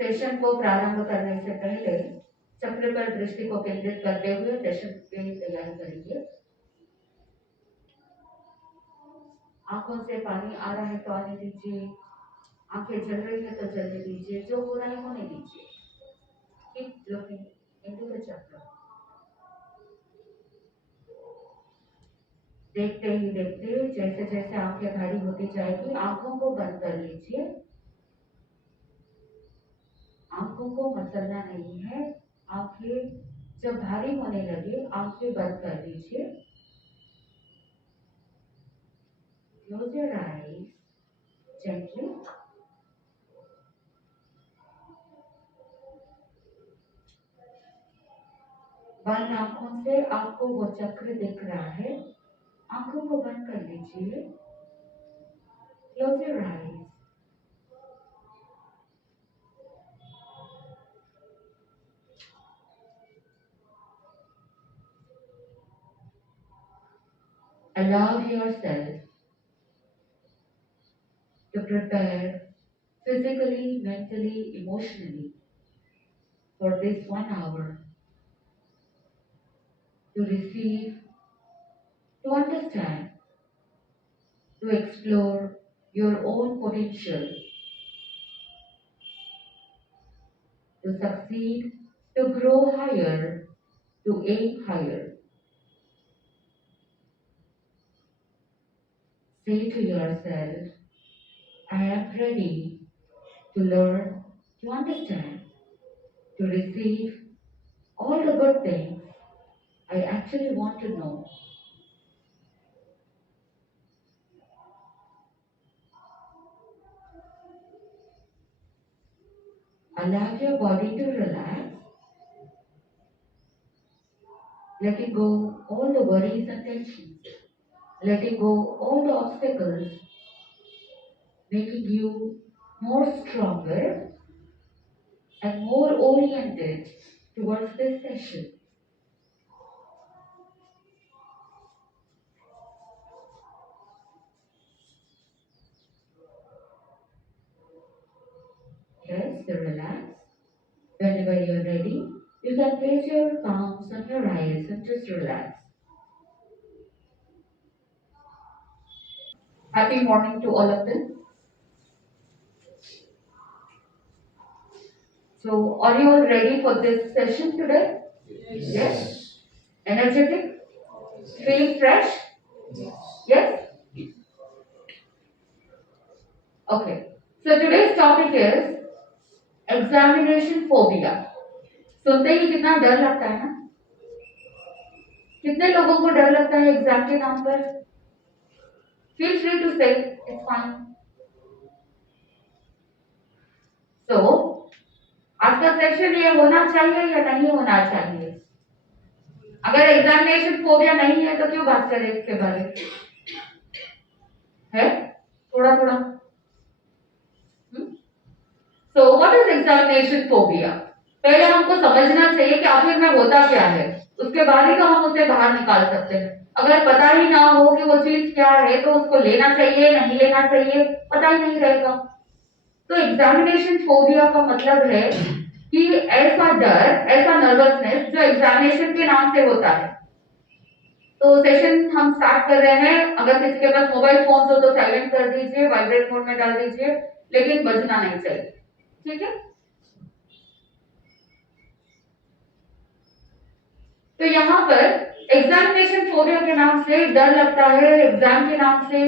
Session को प्रारंभ करने से पहले चक्र पर दृष्टि को केंद्रित करते हुए सेशन की तैयारी करेंगे। आंखों से पानी आ रहा है तो आने दीजिए, आंखें जल रही है तो जलने दीजिए, जो हो रहा है होने दीजिए। Keep looking into the chakra. देखते ही देखते जैसे जैसे आंखें भारी होती जाएगी, आंखों को बंद कर लीजिए। आंखों को मसलना नहीं है। आंखें जब भारी होने लगे आंखें बंद कर दीजिए। Close your eyes gently. बंद आंखों से आपको वो चक्र दिख रहा है, आंखों को बंद कर लीजिए। Close your eyes. Allow yourself to prepare physically, mentally, emotionally for this 1 hour to receive, to understand, to explore your own potential, to succeed, to grow higher, to aim higher. Say to yourself, I am ready to learn, to understand, to receive all the good things I actually want to know. Allow your body to relax, letting go all the worries and tensions, letting go all the obstacles, making you more stronger and more oriented towards this session. Yes, so relax. Whenever you're ready, you can place your palms on your eyes and just relax. Happy morning to all of them. So, are you all ready for this session today? Yes. Energetic? Feeling fresh? Yes? Okay. So, today's topic is examination phobia. सुनते ही कितना डर लगता है ना। कितने लोगों को डर लगता है एग्जाम के नाम पर? फील फ्री टू से इट्स फाइन। सो आज का सेशन ये होना चाहिए या नहीं होना चाहिए? अगर एग्जामिनेशन फोबिया नहीं है तो क्यों बात करें इसके बारे में? है थोड़ा थोड़ा। So what is examination phobia? पहले हमको समझना चाहिए कि आखिर में होता क्या है, उसके बाद ही तो हम उसे बाहर निकाल सकते हैं। अगर पता ही ना हो कि वो चीज क्या है तो उसको लेना चाहिए नहीं लेना चाहिए पता ही नहीं रहेगा। तो एग्जामिनेशन फोबिया का मतलब है कि ऐसा डर, ऐसा नर्वसनेस जो एग्जामिनेशन के नाम से होता है। तो सेशन हम स्टार्ट कर रहे हैं। अगर किसी के पास मोबाइल फोन हो तो साइलेंट कर दीजिए, वाइब्रेट मोड में डाल दीजिए, लेकिन बजना नहीं चाहिए, ठीक है? तो यहाँ पर एग्जामिनेशन फोबिया के नाम से डर लगता है, एग्जाम के नाम से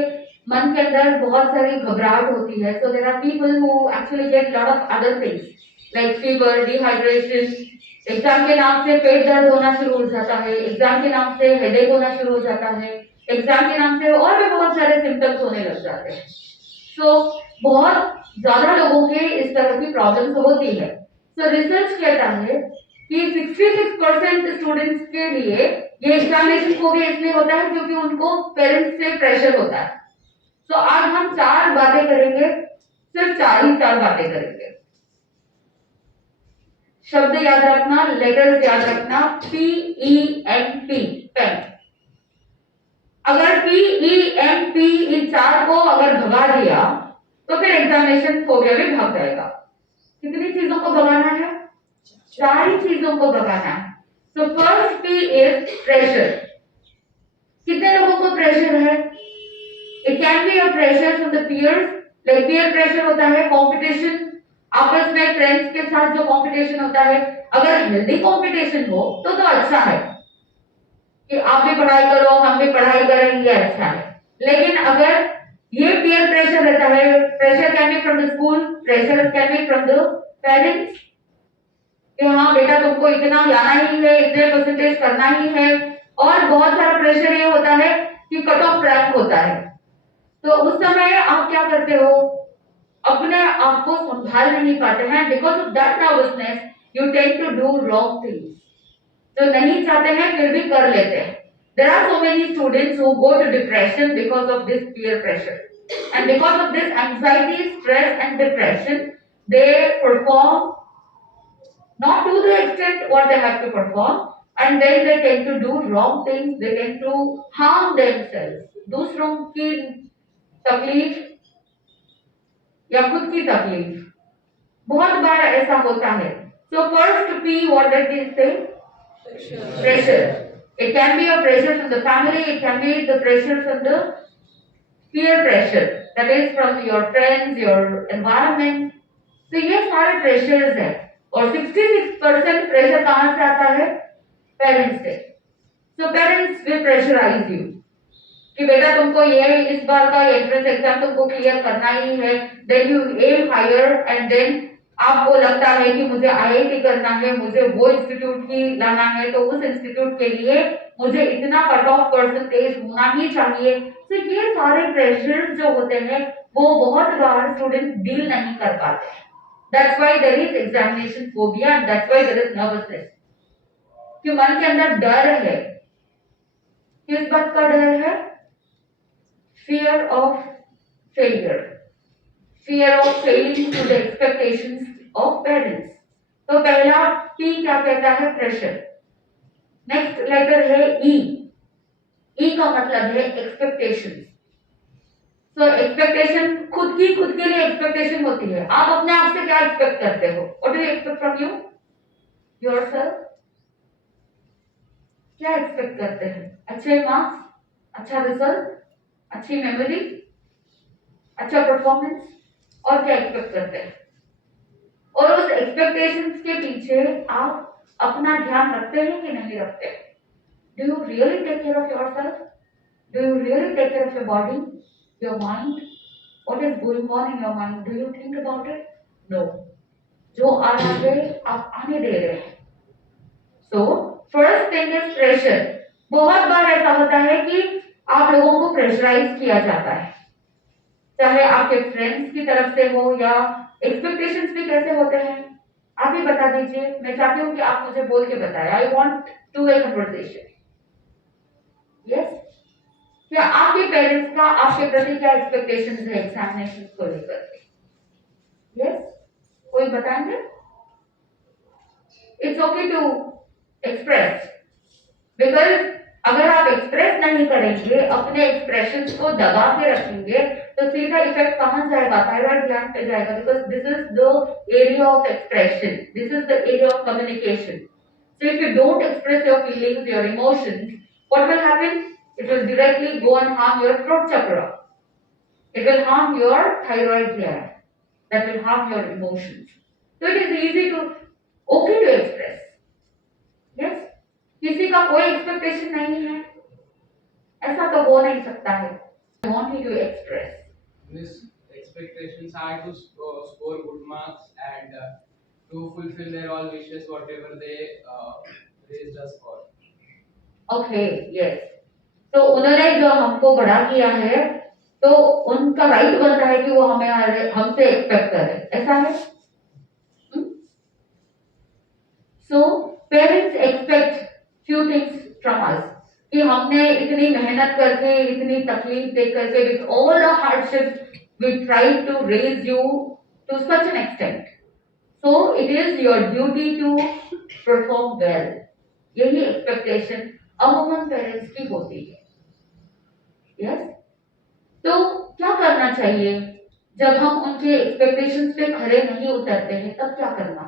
मन के अंदर बहुत सारी घबराहट होती है। So there are people who actually get lot of other things like fever, dehydration. Exam के नाम से पेट दर्द होना शुरू हो जाता है, एग्जाम के नाम से हेडेक होना शुरू हो जाता है, एग्जाम के नाम से और भी बहुत सारे सिम्टम्स होने लग जाते हैं। सो बहुत ज्यादा लोगों के इस तरह की प्रॉब्लम्स होती है। सो रिसर्च कहता है कि 66% स्टूडेंट्स के लिए ये एग्जामिनेशन फोबिया इसलिए होता है क्योंकि उनको पेरेंट्स से प्रेशर होता है। तो आज हम 4 बातें करेंगे, सिर्फ 4 बातें करेंगे। शब्द याद रखना, लेटर्स याद रखना, PEMP, पेन। अगर PEMP इन 4 को अगर भगा दिया तो फिर एग्जामिनेशन फोबिया भी भाग जाएगा। कितनी चीजों को भगाना है? सारी चीजों को भगाना है। So first P is pressure. कितने लोगों को प्रेशर है? It can be a pressure from the peers, like peer pressure होता है, competition, आपस में फ्रेंड्स के साथ जो कंपटीशन होता है, अगर हेल्दी कंपटीशन हो तो अच्छा है कि आप भी पढ़ाई करो, हम भी पढ़ाई करेंगे, अच्छा है। लेकिन अगर ये पीयर प्रेशर रहता है, pressure can be from the school, pressure can be from the parents कि हाँ बेटा तुमको इतना लाना ही है, इतने परसेंटेज करना ही है, और बहुत सारा प्रेशर ये होता है कि कट ऑफ रैंक होता है। तो उस समय आप क्या करते हो? अपने आप को संभाल नहीं पाते हैं, because of that nervousness you tend to do wrong things. जो नहीं चाहते हैं फिर भी कर लेते हैं। There are so many students who go to depression because of this peer pressure, and because of this anxiety, stress, and depression, they perform not to the extent what they have to perform, and then they tend to do wrong things. They tend to harm themselves. दूसरों की तकलीफ या खुद की तकलीफ, बहुत बार ऐसा होता है। So first P, what does it say? Pressure. It can be a pressure from the family, it can be the pressure from the peer pressure, that is from your friends, your environment. तो ये सारे pressures हैं, और 66% pressure कहाँ से आता है? Parents से। So parents will pressurize you कि बेटा तुमको ये इस बार का एंट्रेंस एग्जाम तुमको क्लियर करना ही है, then you aim higher, and then आपको लगता है कि मुझे आईआईटी करना है, मुझे वो इंस्टीट्यूट ही लाना है, तो उस इंस्टीट्यूट के लिए मुझे इतना कट ऑफ परसेंटेज होना ही चाहिए। तो ये सारे प्रेशर्स जो होते हैं वो बहुत बार स्टूडेंट्स डील नहीं कर पाते। That's why there is examination phobia, and that's why there is nervousness. कि मन के अंदर डर है। किस बात का डर है? Fear of failure, fear of failing to the expectations of parents. तो पहला P क्या कहता है? प्रेशर। नेक्स्ट लेटर है E। E का मतलब है एक्सपेक्टेशन। तो एक्सपेक्टेशन खुद के लिए एक्सपेक्टेशन होती है। आप अपने आप से क्या एक्सपेक्ट करते हो? What do you expect from you yourself? क्या एक्सपेक्ट करते हैं? अच्छे मार्क्स, अच्छा रिजल्ट, अच्छी मेमोरी, अच्छा परफॉर्मेंस, और क्या एक्सपेक्ट करते हैं? और उस एक्सपेक्टेशंस के पीछे आप अपना ध्यान रखते हैं कि नहीं रखते? Do you really take care of yourself? Do you really take care of your body, your mind? What is going on in your mind? Do you think about it? No. जो आ रहा है आप आने दे रहे हैं। So first thing is pressure. बहुत बार ऐसा होता है कि आप लोगों को प्रेशराइज किया जाता है, चाहे आपके फ्रेंड्स की तरफ से हो, या एक्सपेक्टेशंस भी कैसे होते हैं आप ही बता दीजिए। मैं चाहती हूँ कि आप मुझे बोल के बताएं। I want to a conversation. Yes, क्या आपके पेरेंट्स का आपके प्रति क्या एक्सपेक्टेशंस है एग्जामिनेशन को लेकर? यस, कोई बताएंगे? It's okay to express, because अगर आप एक्सप्रेस नहीं करेंगे, अपने एक्सप्रेशंस को दबा के रखेंगे, तो सीधा इफेक्ट कहां जाएगा? थायराइड ग्लैंड पे जाएगा, because this is the area of expression, this is the area of communication. So if you don't express your feelings, your emotions, what will happen? It will directly go and harm your throat chakra. It will harm your thyroid gland. That will harm your emotions. So it is easy to, okay to express. Yes? किसी का कोई expectation नहीं है, ऐसा तो हो नहीं सकता है। I want you to express. Miss, expectations are to score good marks and to fulfill their all wishes, whatever they raised us for. Okay, yes. तो उन्होंने जो हमको बड़ा किया है, तो उनका राइट बनता है कि वो हमें हमसे एक्सपेक्ट करे, ऐसा है। So parents expect few things from us, कि हमने इतनी मेहनत करके, इतनी तकलीफ देख करके, with all the hardships we try to raise you to such an extent, so it is your duty to perform well. यही एक्सपेक्टेशन अमूमन पेरेंट्स की होती है। यस, तो क्या करना चाहिए? जब हम उनके एक्सपेक्टेशंस पे खरे नहीं उतरते हैं तब क्या करना?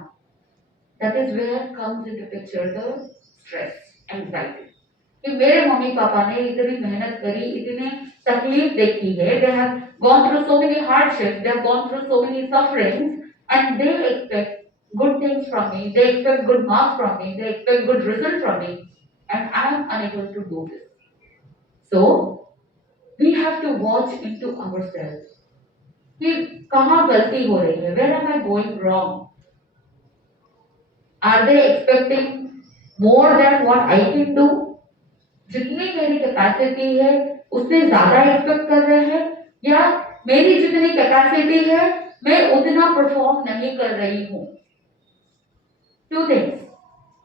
That is where comes into picture the stress, anxiety. कि मेरे मम्मी पापा ने इतनी मेहनत करी, इतने तकलीफ देखी है, they have gone through so many hardships, they have gone through so many sufferings, and they expect good things from me, they expect good marks from me, they expect good results from me, and I am unable to do this. So we have to watch into ourselves कि कहाँ गलती हो रही है, where am I going wrong? Are they expecting more than what I can do? जितनी मेरी capacity है उससे ज्यादा एक्सपेक्ट कर रहे हैं, या मेरी जितनी कैपेसिटी है मैं उतना परफॉर्म नहीं कर रही हूँ? टू थिंग्स,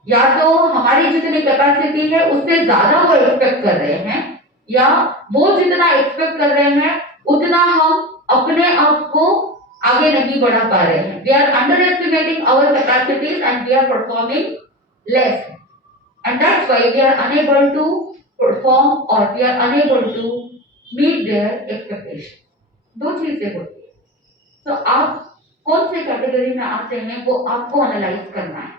या तो हमारी जितनी कैपेसिटी है उससे ज्यादा वो एक्सपेक्ट कर रहे हैं, या वो जितना एक्सपेक्ट कर रहे हैं उतना हम अपने आप को आगे नहीं बढ़ा पा रहे हैं. We are underestimating our capacities and we are performing less, and that's why we are unable to perform or we are unable to meet their expectation. दो चीजें होती है. तो आप कौन से कैटेगरी में आते हैं वो आपको एनालाइज करना है.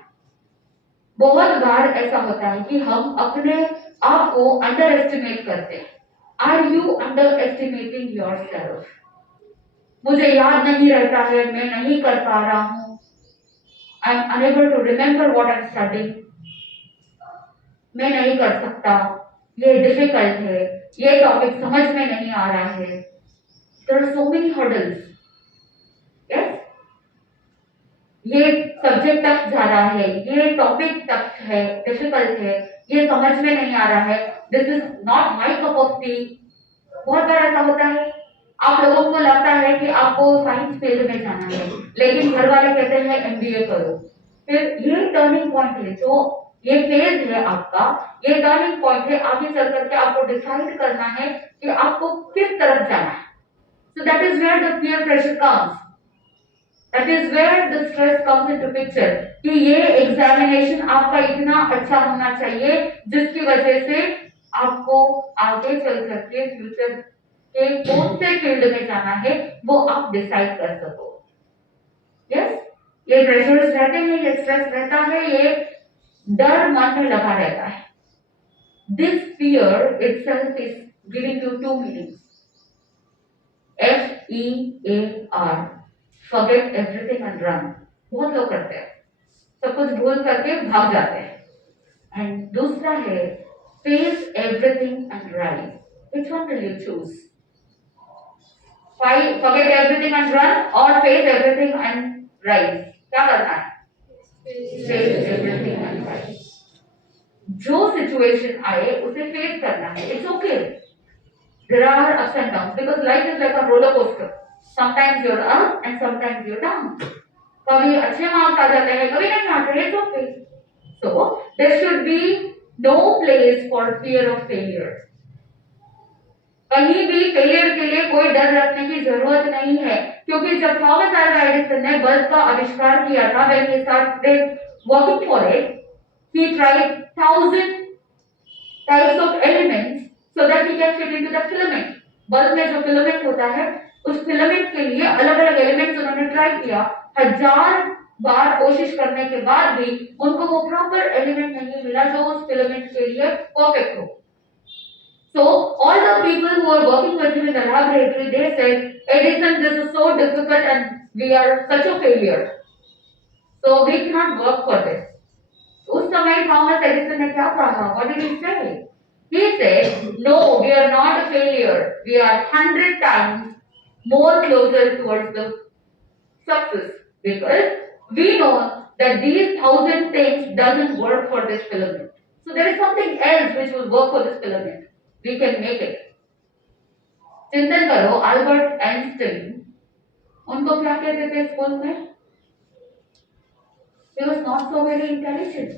बहुत बार ऐसा होता है कि हम अपने आप को अंडर एस्टिमेट करते हैं. Are you underestimating yourself? मुझे याद नहीं रहता है, मैं नहीं कर पा रहा हूँ, I am unable to remember what I am studying, मैं नहीं कर सकता, ये डिफिकल्ट है, ये टॉपिक समझ में नहीं आ रहा है. There are so many hurdles. Yes, ये सब्जेक्ट टफ जा रहा है, ये टॉपिक टफ है, डिफिकल्ट है, ये समझ में नहीं आ रहा है, this is not my cup of T. बहुत बार ऐसा होता है, आप लोगों को लगता है कि आपको साइंस फील्ड में जाना है, लेकिन घर वाले कहते हैं एमबीए करो. फिर ये टर्निंग पॉइंट है, जो ये फेज है आपका, ये टर्निंग पॉइंट है. आगे चल करके आपको डिसाइड करना है कि आपको किस तरफ जाना है. So that is where the peer pressure comes, that is where the stress comes into picture. कि ये एग्जामिनेशन आपका इतना अच्छा होना चाहिए जिसकी वजह से आपको आगे चल करके फ्यूचर के कौन से फील्ड में जाना है वो आप डिसाइड कर सको. यस, ये प्रेशर्स रहते हैं, ये स्ट्रेस रहता है, ये डर मन में लगा रहता है. This fear itself is giving you two meanings. FEAR, forget everything and run. बहुत लोग करते हैं, सब कुछ भूल करके भाग जाते हैं. एंड दूसरा है face everything and rise. Which one will you choose? Forget everything and run or face everything and rise? क्या करना है? Face everything and rise. जो सिचुएशन आए उसे फेस करना है. It's okay. There are ups and downs because life is like a roller coaster. Sometimes you're up and sometimes you're down. कभी अच्छे मार्क्स आ जाते हैं, कभी नहीं आते. It's okay. So there should be no place for fear of failure. कहीं भी failure के लिए कोई डर रखने की जरूरत नहीं है, क्योंकि जब थॉमस अल्वा एडिसन ने बल्ब का आविष्कार किया था, when he started working for it, he tried 1,000 types of elements so that he can fit into the filament. Bulb में जो फिलामेंट होता है, उस फिलामेंट के लिए अलग-अलग एलिमेंट्स उन्होंने ट्राई किया. 1000 बार कोशिश करने के बाद भी उनको वो प्रॉपर एलिमेंट नहीं मिला जो उस फिलामेंट के लिए परफेक्ट हो. So all the people who are working with him in the laboratory, they said, Edison, this is so difficult and we are such a failure. So we cannot work for this. उस समय Thomas Edison ने क्या कहा? What did he say? He said, no, we are not a failure. We are 100 times more closer towards the success, because we know that these 1,000 things doesn't work for this filament. So there is something else which will work for this filament. We can make it. चिंतन करो, Albert Einstein, उनको क्या कहते थे school में? He was not so very intelligent.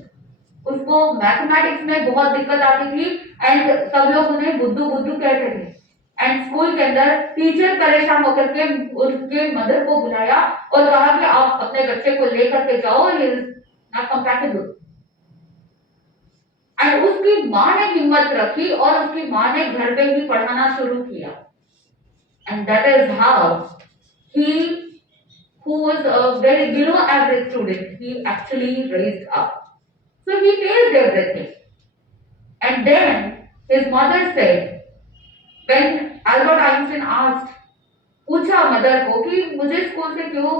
उसको mathematics में बहुत दिक्कत आती थी एंड सब लोग उन्हें बुद्धू बुद्धू कहते थे. एंड स्कूल के अंदर टीचर परेशान होकर के उसके मदर को बुलाया और कहा कि आप अपने बच्चे को लेकर के जाओ, he is not compatible. And उसकी माँ ने हिम्मत रखी और उसकी माँ ने घर पे ही पढ़ाना शुरू किया. And that is how he who was a very below average student, he actually raised up. So he faced everything. And then his mother said, when Albert Einstein asked, पूछा मदर को कि मुझे स्कूल से क्यों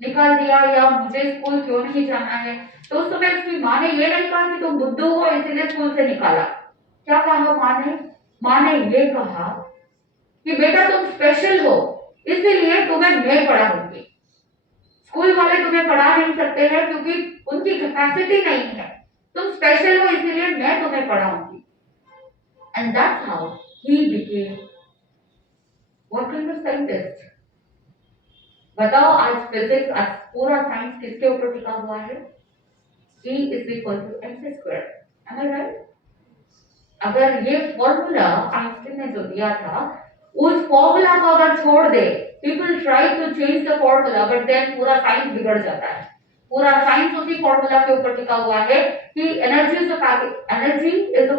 निकाल दिया या मुझे स्कूल क्यों नहीं जाना है, तो उस समय उसकी माँ ने ये नहीं कहा कि तुम बुद्धू हो इसीलिए स्कूल से निकाला। क्या कहा माँ ने? माँ ने ये कहा कि बेटा तुम स्पेशल हो इसीलिए तुम्हें मैं पढ़ाऊंगी। स्कूल वाले तुम्हें पढ़ा नहीं सकते हैं क्योंकि उनकी कैपेसिटी नहीं है, तुम स्पेशल हो इसीलिए मैं तुम्हें पढ़ाऊंगी। And that's how he became what kind of scientist. बताओ आज फिजिक्स, आज पूरा साइंस किसके ऊपर टिका हुआ है? E is equal to mc square. Am I right? अगर ये फॉर्मूला आइंस्टीन ने जो दिया था, उस फॉर्मूला को अगर छोड़ दे, people try to change the formula but then पूरा साइंस बिगड़ जाता है। पूरा साइंस उसी फॉर्मूला के ऊपर टिका हुआ है कि energy is a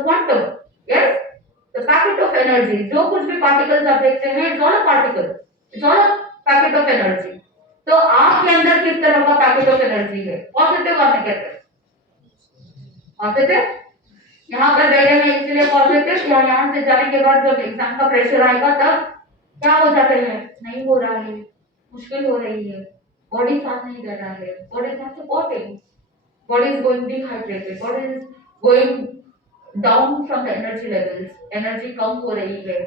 quantum. Yes, the packet of energy, जो कुछ भी पार्टिकल्स आप देखते हैं, it's all a particle, it's all a packet of energy. तो आपके अंदर किस तरह का पैकेट ऑफ एनर्जी है? पॉजिटिव और नेगेटिव? पॉजिटिव। यहाँ पर बैठे हैं इसलिए पॉजिटिव, या यहाँ से जाने के बाद जब एग्जाम का प्रेशर आएगा तब क्या हो जाते हैं? नहीं हो रहा है, मुश्किल हो रही है, बॉडी साथ नहीं दे रहा है, body is not supporting, body is going dehydrated, body is going down from the energy levels, energy कम हो रही है।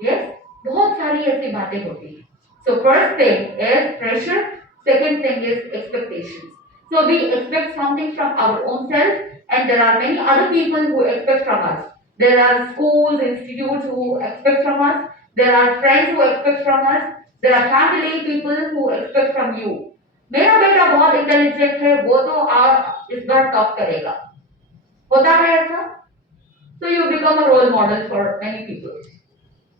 यस, बहुत सारी ऐसी बातें होती है। सो first thing is pressure, second thing is expectations. So we expect something from our own self, and there are many other people who expect from us. There are schools, institutes who expect from us. There are friends who expect from us. There are family people who expect from you. मेरा बेटा बहुत intelligent है, वो तो इस बार top करेगा, होता है ऐसा? So you become a role model for many people.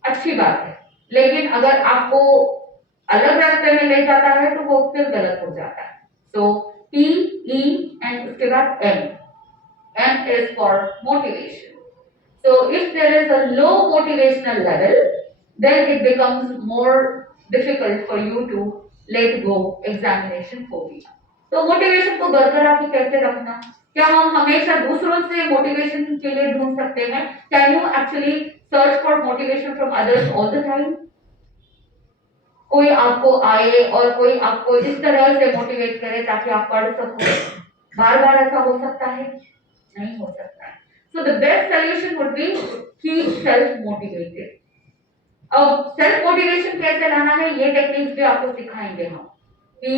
अच्छी बात है, लेकिन अगर आपको अलग रास्ते में ले जाता है तो वो फिर गलत हो जाता है। So P, E and उसके बाद M. M is for motivation. So if there is a low motivational level, then it becomes more difficult for you to let go examination phobia. तो मोटिवेशन को बरकरार भी कैसे रखना? क्या हम हमेशा दूसरों से मोटिवेशन के लिए ढूंढ सकते हैं? Can you actually search for motivation from others all the time? कोई आपको आए और कोई आपको इस तरह से मोटिवेट करे ताकि आप पढ़ सको, बार बार ऐसा हो सकता है? नहीं हो सकता है। So the best solution would be keep self motivated. अब सेल्फ मोटिवेशन कैसे लाना है, ये टेक्निक्स भी आपको सिखाएंगे हम कि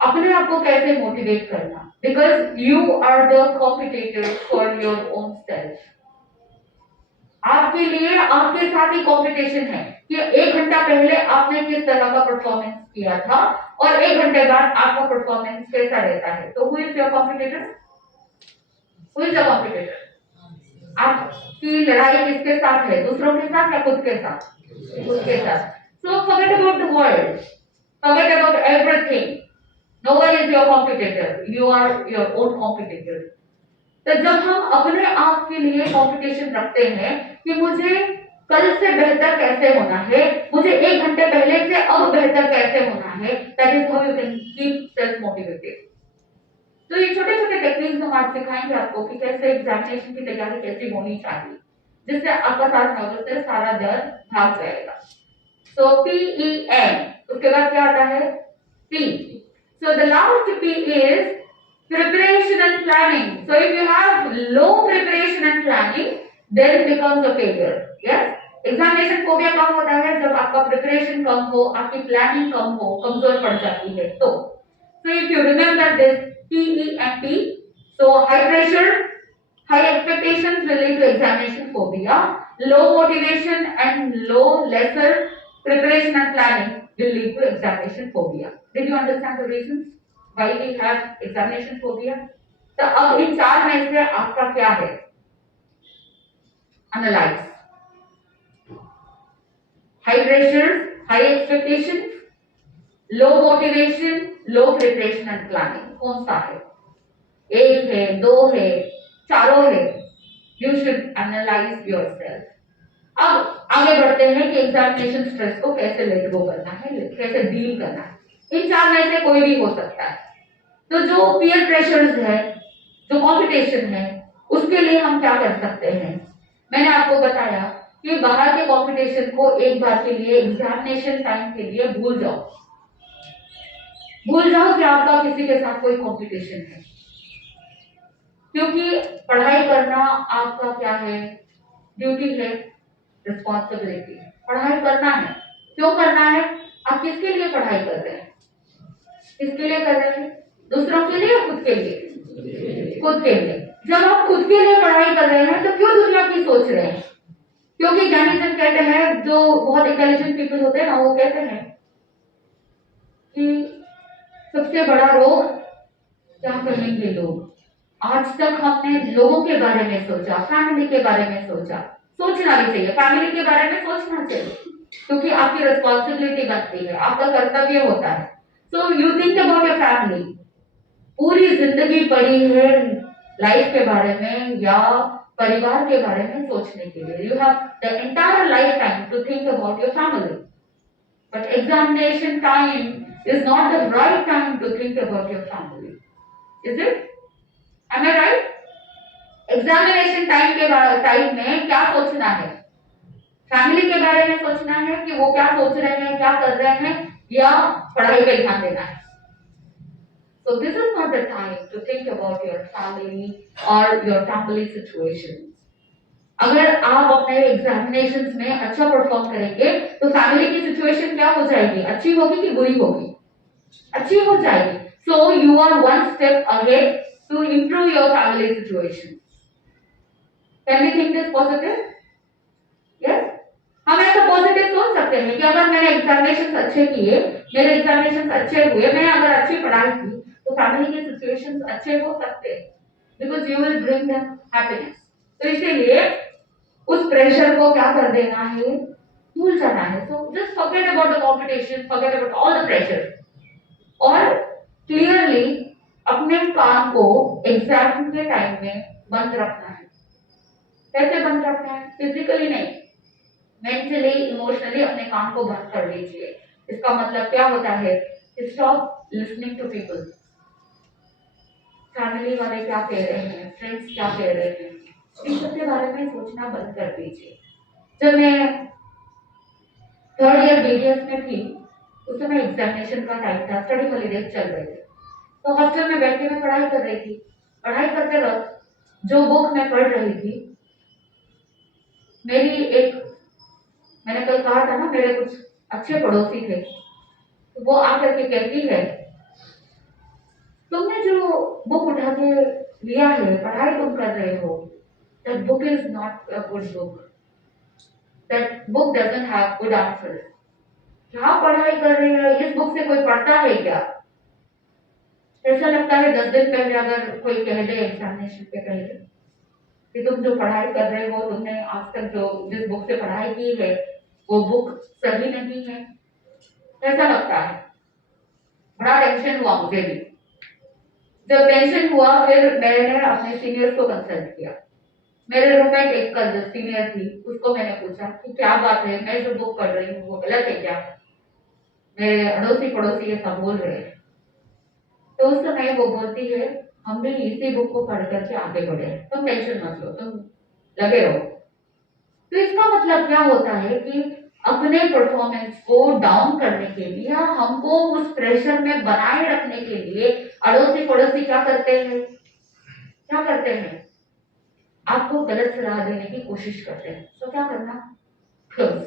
अपने आप को कैसे मोटिवेट करना, because you are the competitor for your own self. आपके लिए आपके साथ ही कंपटीशन है कि 1 घंटा पहले आपने किस तरह का परफॉर्मेंस किया था और 1 घंटे बाद आपका परफॉर्मेंस कैसा रहता है। तो who is your competitor? Who is the competitor? आपकी लड़ाई किसके साथ है? दूसरों के साथ या खुद के साथ? खुद के साथ। So forget about the world, forget about everything, no one is your competitor, you are your own competitor. तो जब हम अपने आप के लिए कंपटीशन रखते हैं कि मुझे कल से बेहतर कैसे होना है, मुझे 1 घंटे पहले से अब बेहतर कैसे होना है, that is how you can keep self motivated. तो ये छोटे छोटे टेक्निक्स हम आज सिखाएंगे आपको कि कैसे एग्जामिनेशन की तैयारी कैसे होनी चाहिए, जिससे आपका सारा नर्वसनेस, सारा डर भाग जाएगा। सो PEN, उसके बाद क्या आता है? P. So the last P is preparation and planning. So if you have low preparation and planning, then it becomes a failure. Yes? Examination phobia कब होता है? जब आपका preparation कम हो, आपकी planning कम हो, कमजोर पड़ जाती है तो। So if you remember this PE and P, so high pressure, high expectations will lead to examination phobia. Low motivation and lesser preparation and planning will lead to examination phobia. Did you understand the reasons why we have examination phobia? तो अब इन 4 में से आपका क्या है? Analyze. High pressure, high expectations, low motivation, low preparation and planning. कौन सा है? 1 है, 2 है, चारों है? You should analyze yourself. अब आगे बढ़ते हैं कि एग्जामिनेशन स्ट्रेस को कैसे लेट गो करना है, कैसे डील करना है। इन चार में से कोई भी हो सकता है। तो जो पीयर प्रेशर्स है, जो कंपटीशन है, उसके लिए हम क्या कर सकते हैं? मैंने आपको बताया कि बाहर के कंपटीशन को एक बार के लिए, एग्जामिनेशन टाइम के लिए भूल जाओ। भूल जाओ कि आपका किसी के साथ कोई कंपटीशन है, क्योंकि पढ़ाई करना आपका क्या है? ड्यूटी है, रिस्पॉन्सिबिलिटी है। पढ़ाई करना है। क्यों करना है? आप किसके लिए पढ़ाई कर रहे हैं? किसके लिए कर रहे हैं? दूसरों के लिए या खुद के लिए? खुद के लिए। जब आप खुद के लिए पढ़ाई कर रहे हैं तो क्यों दुनिया की सोच रहे हैं? क्योंकि ज्ञानीजन कहते हैं, जो बहुत इंटेलिजेंट पीपल होते हैं ना, वो कहते हैं कि सबसे बड़ा रोग क्या कहेंगे लोग। आज तक हमने लोगों के बारे में सोचा, फैमिली के बारे में सोचा। सोचना भी चाहिए, फैमिली के बारे में सोचना चाहिए, क्योंकि आपकी रिस्पॉन्सिबिलिटी बनती है, आपका कर्तव्य होता है। So you think about your family. पूरी जिंदगी पड़ी है लाइफ के बारे में या परिवार के बारे में सोचने के लिए। You have the entire life time to think about your family, but examination time is not the right time to think about your family. Is it? Am I right? Examination time में क्या सोचना है? Family के बारे में सोचना है कि वो क्या सोच रहे हैं, क्या कर रहे हैं, या पढ़ाई पे ध्यान देना है? So this is not the time to think about your family or your family situation. अगर आप अपने एग्जामिनेशंस में अच्छा परफॉर्म करेंगे तो फैमिली की सिचुएशन क्या हो जाएगी? अच्छी होगी कि बुरी होगी? अच्छी हो जाएगी। So you are one step ahead to improve your family situation. Can we think this positive? Yes? हम ऐसा पॉजिटिव सोच सकते हैं कि अगर मैंने एग्जामिनेशन अच्छे किए, मेरे एग्जामिनेशन अच्छे हुए, मैंने अगर अच्छी पढ़ाई की, तो फैमिली के सिचुएशन अच्छे हो सकते हैं, because you will bring them happiness. तो इसीलिए उस प्रेशर को क्या कर देना है? भूल जाना है। So just forget about the competition, forget about all the pressure, और क्लियरली अपने काम को एग्जाम के टाइम में बंद रखना है। कैसे बंद रखना है? फिजिकली नहीं, मेंटली, इमोशनली अपने काम को बंद कर लीजिए। इसका मतलब क्या होता है? Stop listening to people. Family वाले क्या कह रहे हैं, फ्रेंड्स क्या कह रहे हैं, इन सब के बारे में सोचना बंद कर दीजिए। जब मैं थर्ड ईयर बीडीएस में थी, उस समय एग्जामिनेशन का टाइम था, स्टडी हॉलीडेज चल रहे थे, तो हॉस्टल में बैठ के मैं पढ़ाई कर रही थी। पढ़ाई करते वक्त जो बुक मैं पढ़ रही थी, मेरी एक, मैंने कल कहा था ना, मेरे कुछ अच्छे पड़ोसी थे, तो वो आकर के कहती है, तुमने जो बुक उठा के लिया है, पढ़ाई तुम कर रहे हो, that book is not a good book, that book doesn't have good answers. क्या पढ़ाई कर रही है? इस बुक से कोई पढ़ता है क्या? ऐसा लगता है 10 दिन पहले अगर कोई कह दे एग्जामिनेशन के पहले कि तुम जो पढ़ाई कर रहे हो, तुमने आज तक जो जिस बुक से पढ़ाई की है वो बुक सही नहीं है, ऐसा लगता है। बड़ा टेंशन हुआ मुझे भी। जब टेंशन हुआ, फिर मैंने अपने सीनियर्स को कंसल्ट किया। मेरे रूममेट एक सीनियर थी, उसको मैंने पूछा कि क्या बात है, मैं जो बुक पढ़ रही हूँ वो गलत है क्या? मेरे अड़ोसी पड़ोसी ये सब बोल रहे हैं। तो उस समय वो बोलती है, हम भी इसी बुक को पढ़ करके आगे बढ़े, तुम टेंशन मत लो, तुम लगे रहो। तो इसका मतलब क्या होता है कि अपने परफॉर्मेंस को डाउन करने के लिए, हमको उस प्रेशर में बनाए रखने के लिए अड़ोसी पड़ोसी क्या करते हैं? क्या करते हैं? आपको गलत सलाह देने की कोशिश करते हैं। तो क्या करना? Close.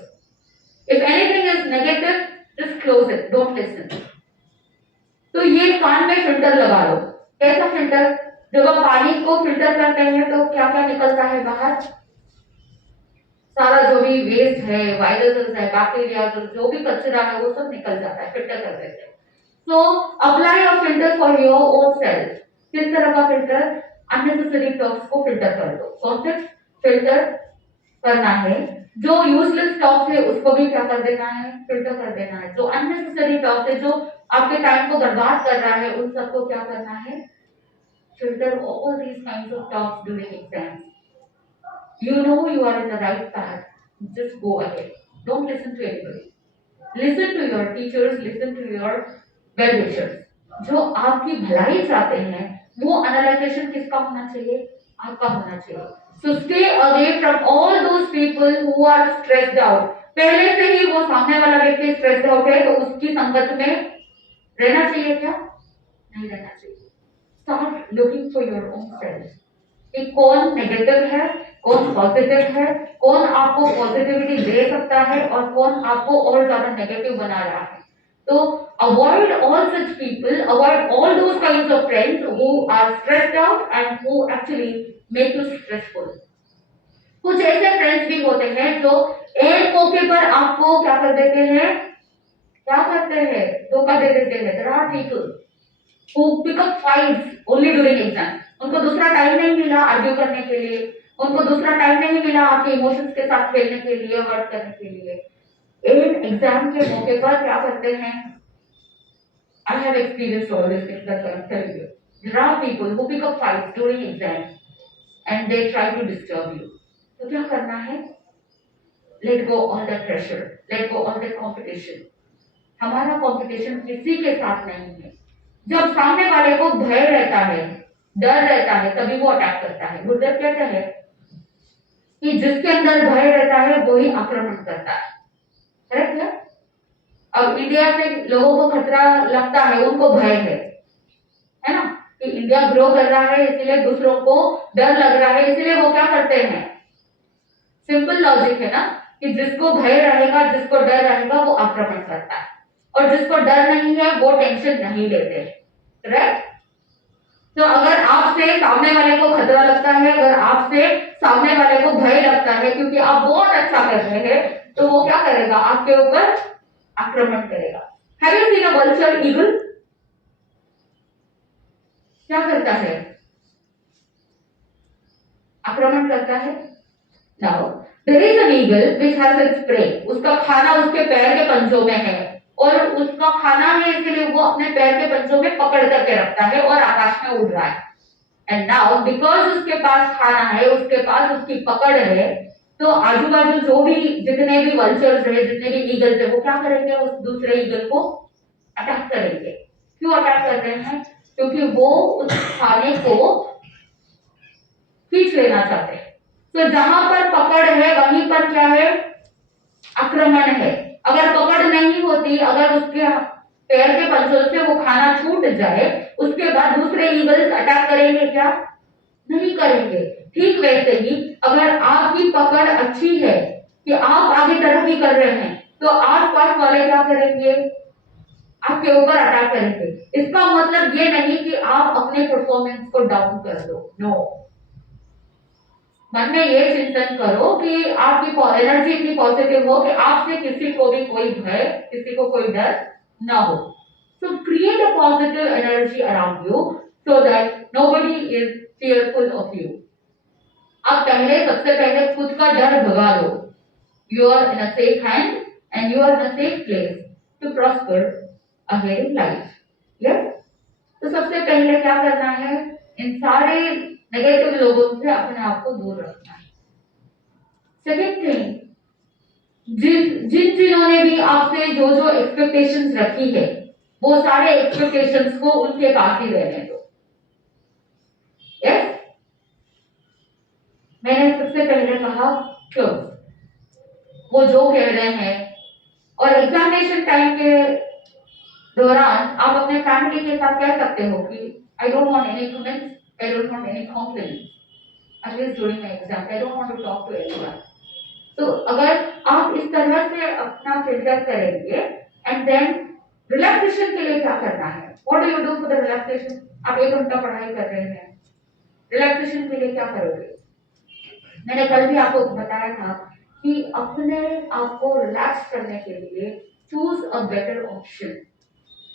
If anything is negative, just close it, don't listen. तो ये कान में फिल्टर लगा लो। कैसा फिल्टर? जब आप पानी को फिल्टर करते हैं तो क्या क्या निकलता है बाहर? सारा जो भी वेस्ट है, वायरसेस है, बैक्टीरिया, जो भी कचरा है, वो सब निकल जाता है, फिल्टर कर देते हैं। So apply a filter for your own self. किस तरह का फिल्टर? अननेसेसरी टॉक्स को फिल्टर कर दो। कौन से फिल्टर करना है? जो यूजलेस टॉक्स है उसको भी क्या कर देना है? फिल्टर कर देना है। जो अननेसेसरी टॉक्स है, जो आपके टाइम को बर्बाद कर रहा है, उन सबको क्या करना है? Filter all these kinds of talks during exams. You know you are in the right path. just go ahead. Don't listen to anybody. Listen to your teachers, listen to your well wishers. जो आपकी भलाई चाहते हैं वो analysation किसका होना चाहिए? आपका होना चाहिए. So stay away from all those people who are stressed out. पहले से ही वो सामने वाला व्यक्ति stressed out है तो उसकी संगत में रहना चाहिए क्या? नहीं रहना चाहिए. Start looking for your own self. कि कौन नेगेटिव है, कौन पॉजिटिव है, कौन आपको पॉजिटिविटी दे सकता है और कौन आपको और ज्यादा नेगेटिव बना रहा है. तो avoid all such people, avoid all those kinds of friends who are stressed out and who actually make you stressful. कुछ ऐसे फ्रेंड्स भी होते हैं जो एक मौके पर आपको क्या कर देते हैं, क्या करते हैं, धोखा दे देते हैं. There are people who pick up fights only during exam. उनको दूसरा टाइम नहीं मिला आर्ग्यू करने के लिए, उनको दूसरा टाइम नहीं मिला आपके इमोशंस के साथ खेलने के लिए, हर्ट करने के लिए. इन एग्जाम के मौके पर क्या करते हैं? I have experienced all these things, that's what I'm telling you. There are people who pick up fights during exams and they try to disturb you. तो क्या करना है? Let go all that pressure, let go all that competition. हमारा competition किसी के साथ नहीं है. जब सामने वाले को भय रहता है, डर रहता है, तभी वो अटैक करता है. गुरुदेव कहते हैं कि जिसके अंदर भय रहता है वही आक्रमण करता है. करेक्ट है? अब इंडिया से लोगों को खतरा लगता है, उनको भय है ना, कि इंडिया ग्रो कर रहा है इसलिए दूसरों को डर लग रहा है, इसलिए वो क्या करते हैं? सिंपल लॉजिक है ना कि जिसको भय रहेगा, जिसको डर रहेगा वो आक्रमण करता है और जिसको डर नहीं है वो टेंशन नहीं लेते. राइट? तो अगर आपसे सामने वाले को खतरा लगता है, अगर आपसे सामने वाले को भय लगता है क्योंकि आप बहुत अच्छा कर रहे हैं, तो वो क्या करेगा? आपके ऊपर आक्रमण करेगा. Have you seen a vulture eagle? क्या करता है? आक्रमण करता है. Now there is an eagle which has its prey. उसका खाना उसके पैर के पंजों में है और उसका खाना है इसलिए वो अपने पैर के पंजों में पकड़ करके रखता है और आकाश में उड़ रहा है. एंड नाउ बिकॉज उसके पास खाना है, उसके पास उसकी पकड़ है, तो आजू बाजू जो भी जितने भी वल्चर्स है, जितने भी ईगल्स है, वो क्या करेंगे? उस दूसरे ईगल को अटैक करेंगे. क्यों अटैक कर रहे हैं? क्योंकि वो उस खाने को खींच लेना चाहते हैं. तो जहां पर पकड़ है वहीं पर क्या है? आक्रमण है. अगर पकड़ नहीं होती, अगर उसके पैर के पंजों से वो खाना छूट जाए, उसके बाद दूसरे ईगल्स अटैक करेंगे क्या? नहीं करेंगे. ठीक वैसे ही अगर आपकी पकड़ अच्छी है कि आप आगे तरक्की कर रहे हैं, तो आसपास वाले क्या करेंगे? आपके ऊपर अटैक करेंगे. इसका मतलब ये नहीं कि आप अपने परफॉर्मेंस को डाउन कर दो. नो. मन में ये चिंतन करो कि आपकी एनर्जी इतनी पॉजिटिव हो कि आपसे किसी को भी कोई भय, किसी को कोई डर ना हो. So create a positive energy around you so that nobody is fearful of you. अब सबसे पहले खुद का डर भगा दो. You are in a safe hand and you are in a safe place to prosper ahead in life. Yes? तो सबसे पहले क्या करना है? इन सारे नेगेटिव लोगों से अपने आप को दूर रखना है. सेकेंड थिंग, जिन्होंने भी आपसे जो जो एक्सपेक्टेशंस रखी है, वो सारे एक्सपेक्टेशंस को उनके पास ही रहने दो. यस? मैंने सबसे पहले कहा क्लोज. वो जो कह रहे हैं, और एग्जामिनेशन टाइम के दौरान आप अपने फैमिली के साथ कह सकते हो कि I don't want any comments, I don't want any compliments, at least during my exam, I don't want to talk to anyone. तो अगर आप इस तरह से अपना फिल्टर करेंगे, एंड देन रिलैक्सेशन के लिए क्या करना है? What do you do for the relaxation? आप 1 घंटा पढ़ाई कर रहे हैं, रिलैक्सेशन के लिए क्या करोगे? मैंने कल भी आपको बताया था कि अपने आप को रिलैक्स करने के लिए choose a better option.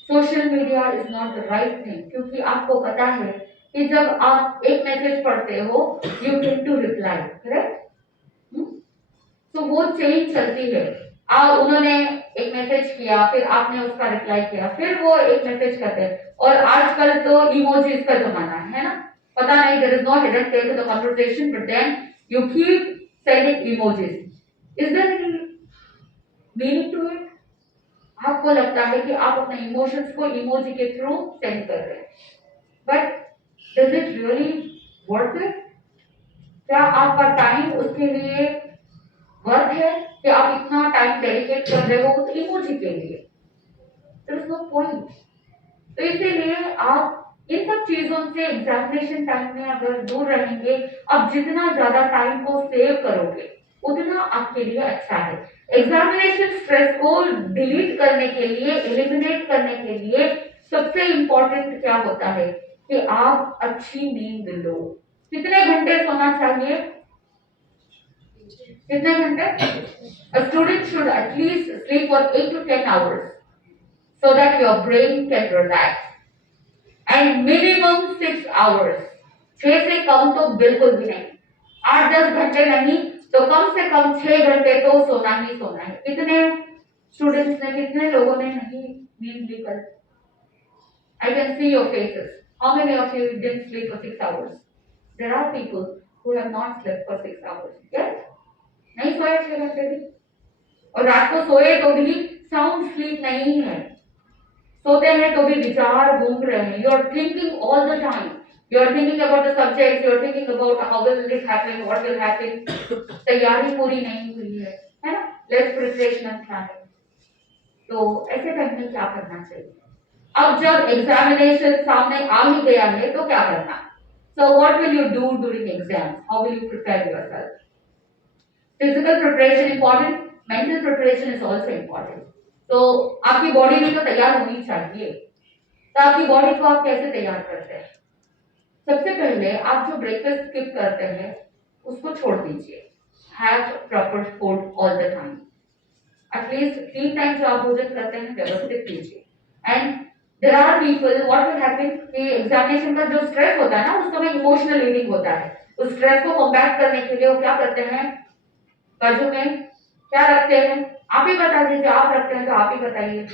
Social media is not the right thing, क्योंकि आपको पता है कि जब आप एक मैसेज पढ़ते हो, you tend to reply. Correct? तो वो चेन चलती है. उन्होंने एक मैसेज किया, फिर आपने उसका रिप्लाई किया, फिर वो एक मैसेज करते हैं. और आजकल तो इमोजीज का जमाना है ना. पता नहीं, there is no hidden tale to the conversation, but then you keep sending emojis. Is there any meaning to it? आपको लगता है कि आप अपने इमोशंस को इमोजी के थ्रू सेंड कर रहे हैं, but does it really worth it? क्या आपका टाइम उसके लिए वर्थ है कि आप इतना टाइम डेडिकेट कर रहे हो उस इमोजी के लिए? There is no point. तो इसीलिए आप इन सब चीजों से एग्जामिनेशन टाइम में अगर दूर रहेंगे, आप जितना ज्यादा टाइम को सेव करोगे उतना आपके लिए अच्छा है। एग्जामिनेशन स्ट्रेस को डिलीट करने के लिए, एलिमिनेट करने के लिए सबसे इंपॉर्टेंट क्या होता है कि आप अच्छी नींद लो। कितने घंटे सोना चाहिए? कितने घंटे? A student should at least sleep for 8 to 10 hours so that your brain can relax. And minimum 6 hours, 6 से कम तो बिल्कुल भी नहीं। 8-10 घंटे नहीं तो कम से कम 6 घंटे तो सोना ही सोना है। कितने स्टूडेंट्स ने, कितने लोगों ने नहीं नींद ली कल? I can see your faces. How many of you didn't sleep for 6 hours? There are people who have not slept for 6 hours. Yes, नहीं सोए 6 घंटे भी, और रात को सोए तो भी साउंड स्लीप नहीं है। सोते हैं तो भी विचार घूम रहे हैं। You are thinking all the time, you are thinking about the subject, you are thinking about how will this happen, what will happen. तैयारी पूरी नहीं हुई है ना? Let's preparation and planning. तो ऐसे टाइम में क्या करना चाहिए? अब जब एग्जामिनेशन सामने आ ही गया है तो क्या करना? So what will you do during exam? How will you prepare yourself? Physical preparation important, mental preparation is also important. तो आपकी बॉडी भी तो तैयार होनी चाहिए। तो आपकी बॉडी को आप कैसे तैयार करते हैं? सबसे पहले आप जो ब्रेकफास्ट स्किप करते हैं उसको छोड़ दीजिए। Have proper food all the time. At least 3 time जो आप भोजन करते हैं व्यवस्थित कीजिए। And there are people, what will happen कि एग्जामिनेशन का जो स्ट्रेस होता है ना, उस समय इमोशनल ईटिंग होता है। उस स्ट्रेस को कॉम्बैट करने के लिए वो क्या करते हैं? बाजू में क्या रखते हैं? आप ही बता दीजिए, आप रखते हैं तो आप ही बताइए।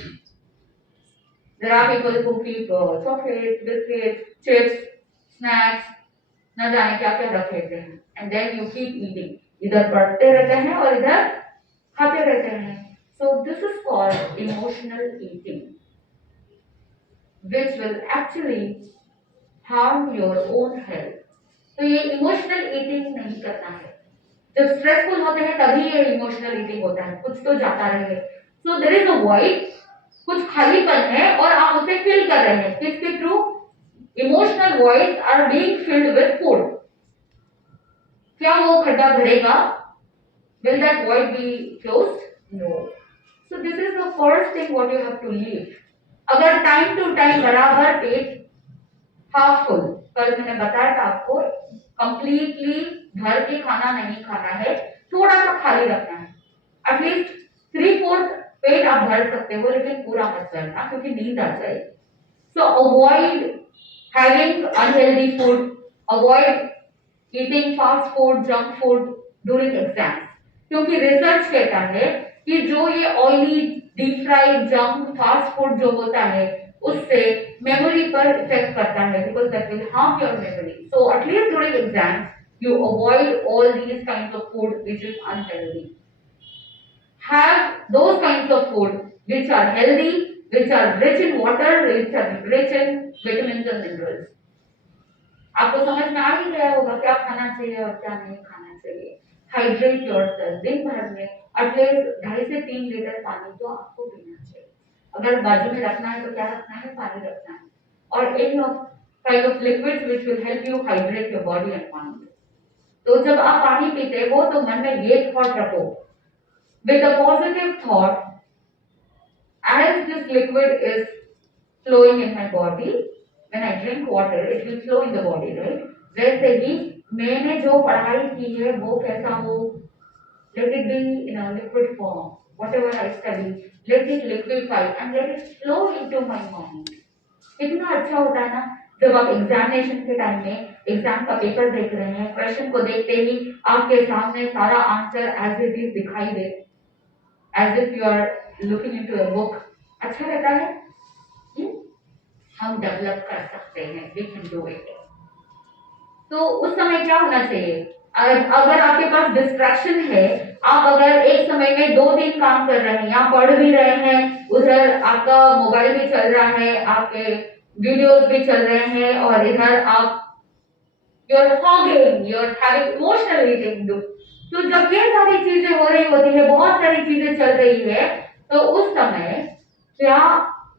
There are people who keep chocolate, biscuits, chips, snacks, न जाने क्या क्या रख लेते हैं, and then you keep eating. इधर पढ़ते रहते हैं और इधर खाते रहते हैं। So this is called emotional eating, which will actually harm your own health. तो ये इमोशनल ईटिंग नहीं करना है। जब स्ट्रेसफुल होते हैं तभी ये इमोशनल ईटिंग होता है, कुछ तो जाता रहे। So there is a void, कुछ खालीपन है और आप उसे फिल कर रहे हैं। किसके थ्रू? Emotional voids are being filled with food. क्या वो खड्डा भरेगा? Will that void be closed? No. So this is the first thing what you have to leave. अगर टाइम टू टाइम बराबर पेट हाफ फुल, कल मैंने बताया था आपको, कंप्लीटली भर के खाना नहीं खाना है, थोड़ा सा खाली रखना है। एटलीस्ट 3/4 पेट आप भर सकते हो, लेकिन पूरा मत करना क्योंकि नींद आ जाएगी। सो avoid having unhealthy food, avoid eating fast food, junk food during exams, क्योंकि रिसर्च कहता है कि जो ये oily, deep fried, junk, fast food जो होता है उससे मेमोरी पर इफेक्ट करता है, because that will harm your memory. So at least during exams you avoid all these kinds of food which is unhealthy. Have those kinds of food which are healthy, which are rich in water, which are rich in vitamins and minerals. आपको समझ में आ ही गया होगा क्या खाना चाहिए और क्या नहीं खाना चाहिए। Hydrate yourself. दिन भर में एटलीस्ट 2.5 से 3 लीटर पानी तो आपको पीना चाहिए। अगर बाजू में रखना है तो क्या रखना है? पानी रखना है। और एक kind of liquid which will help you hydrate your body and mind. तो जब आप पानी पीते हो तो मन में ये थॉट रखो, with a positive thought, as this liquid is flowing in my body, when I drink water it will flow in the body, right? वैसे ही मैंने जो पढ़ाई की है वो कैसा हो, let it be in a liquid form, whatever I study, let it liquefy and let it flow into my mind. कितना अच्छा होता है ना जब आप एग्जामिनेशन के टाइम में एग्जाम का पेपर देख रहे हैं, क्वेश्चन को देखते ही आपके सामने सारा आंसर एज इट इज दिखाई दे, as if you are looking into a book. अच्छा रहता है। हम डेवलप कर सकते हैं, वी कैन डू इट। तो उस समय क्या होना चाहिए? अगर आपके पास डिस्ट्रैक्शन है, आप अगर एक समय में 2-3 काम कर रहे हैं, यहाँ पढ़ भी रहे हैं, उधर आपका मोबाइल भी चल रहा है, आपके वीडियोस भी चल रहे हैं और इधर आप you're hogging, you're having emotional eating do. तो जब ये सारी चीजें हो रही होती है, बहुत सारी चीजें चल रही है, तो उस समय क्या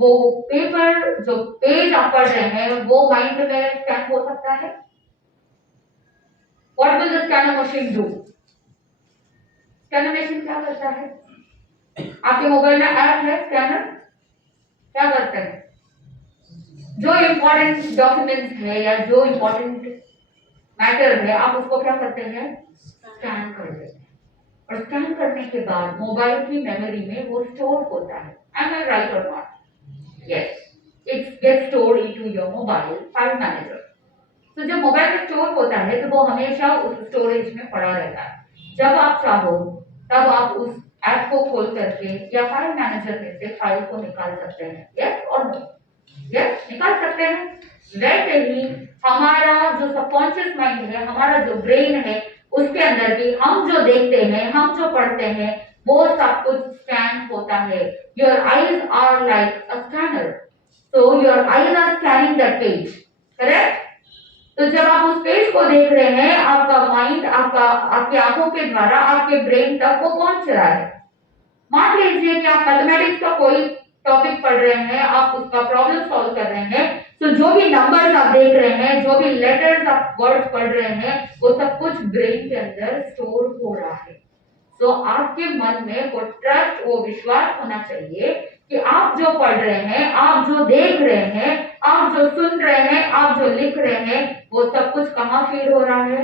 वो पेपर जो पेज आप पढ़ रहे हैं वो माइंड में स्कैन हो सकता है? What will the scanner machine do? Scanner machine क्या करता है? आपके मोबाइल में ऐप है स्कैनर, क्या करता है? जो इम्पोर्टेंट डॉक्यूमेंट्स है या जो इम्पोर्टेंट मैटर है आप उसको क्या करते हैं? स्कैन कर देते हैं और स्कैन करने के बाद मोबाइल की मेमोरी में वो स्टोर होता है। Am I right or not? Yes, it gets stored into your mobile file manager. तो जब मोबाइल में स्टोर होता है तो वो हमेशा उस स्टोरेज में पड़ा रहता है। जब आप चाहो तब आप उस ऐप को खोल करके या फाइल मैनेजर में से फाइल को निकाल सकते हैं। यस और नो? यस, निकाल सकते हैं। वैसे ही हमारा जो सबकॉन्शियस माइंड है, हमारा जो ब्रेन है, उसके अंदर भी हम जो देखते हैं, हम जो पढ़ते हैं, वो सब कुछ स्कैन होता है। Your eyes are like a scanner, so your eyes are scanning that page, correct? तो जब आप उस पेज को देख रहे हैं, आपका माइंड आपकी आंखों के द्वारा आपके ब्रेन तक वो पहुंच रहा है। मान लीजिए कि आप मैथमेटिक्स का कोई टॉपिक पढ़ रहे हैं, आप उसका प्रॉब्लम सॉल्व कर रहे हैं, तो जो भी नंबर्स आप देख रहे हैं, जो भी लेटर्स आप वर्ड्स पढ़ रहे हैं, वो सब कुछ ब्रेन के अंदर स्टोर हो रहा है। तो आपके मन में वो ट्रस्ट, वो विश्वास होना चाहिए कि आप जो पढ़ रहे हैं, आप जो देख रहे हैं, आप जो सुन रहे हैं, आप जो लिख रहे हैं, वो सब कुछ कहाँ फीड हो रहा है?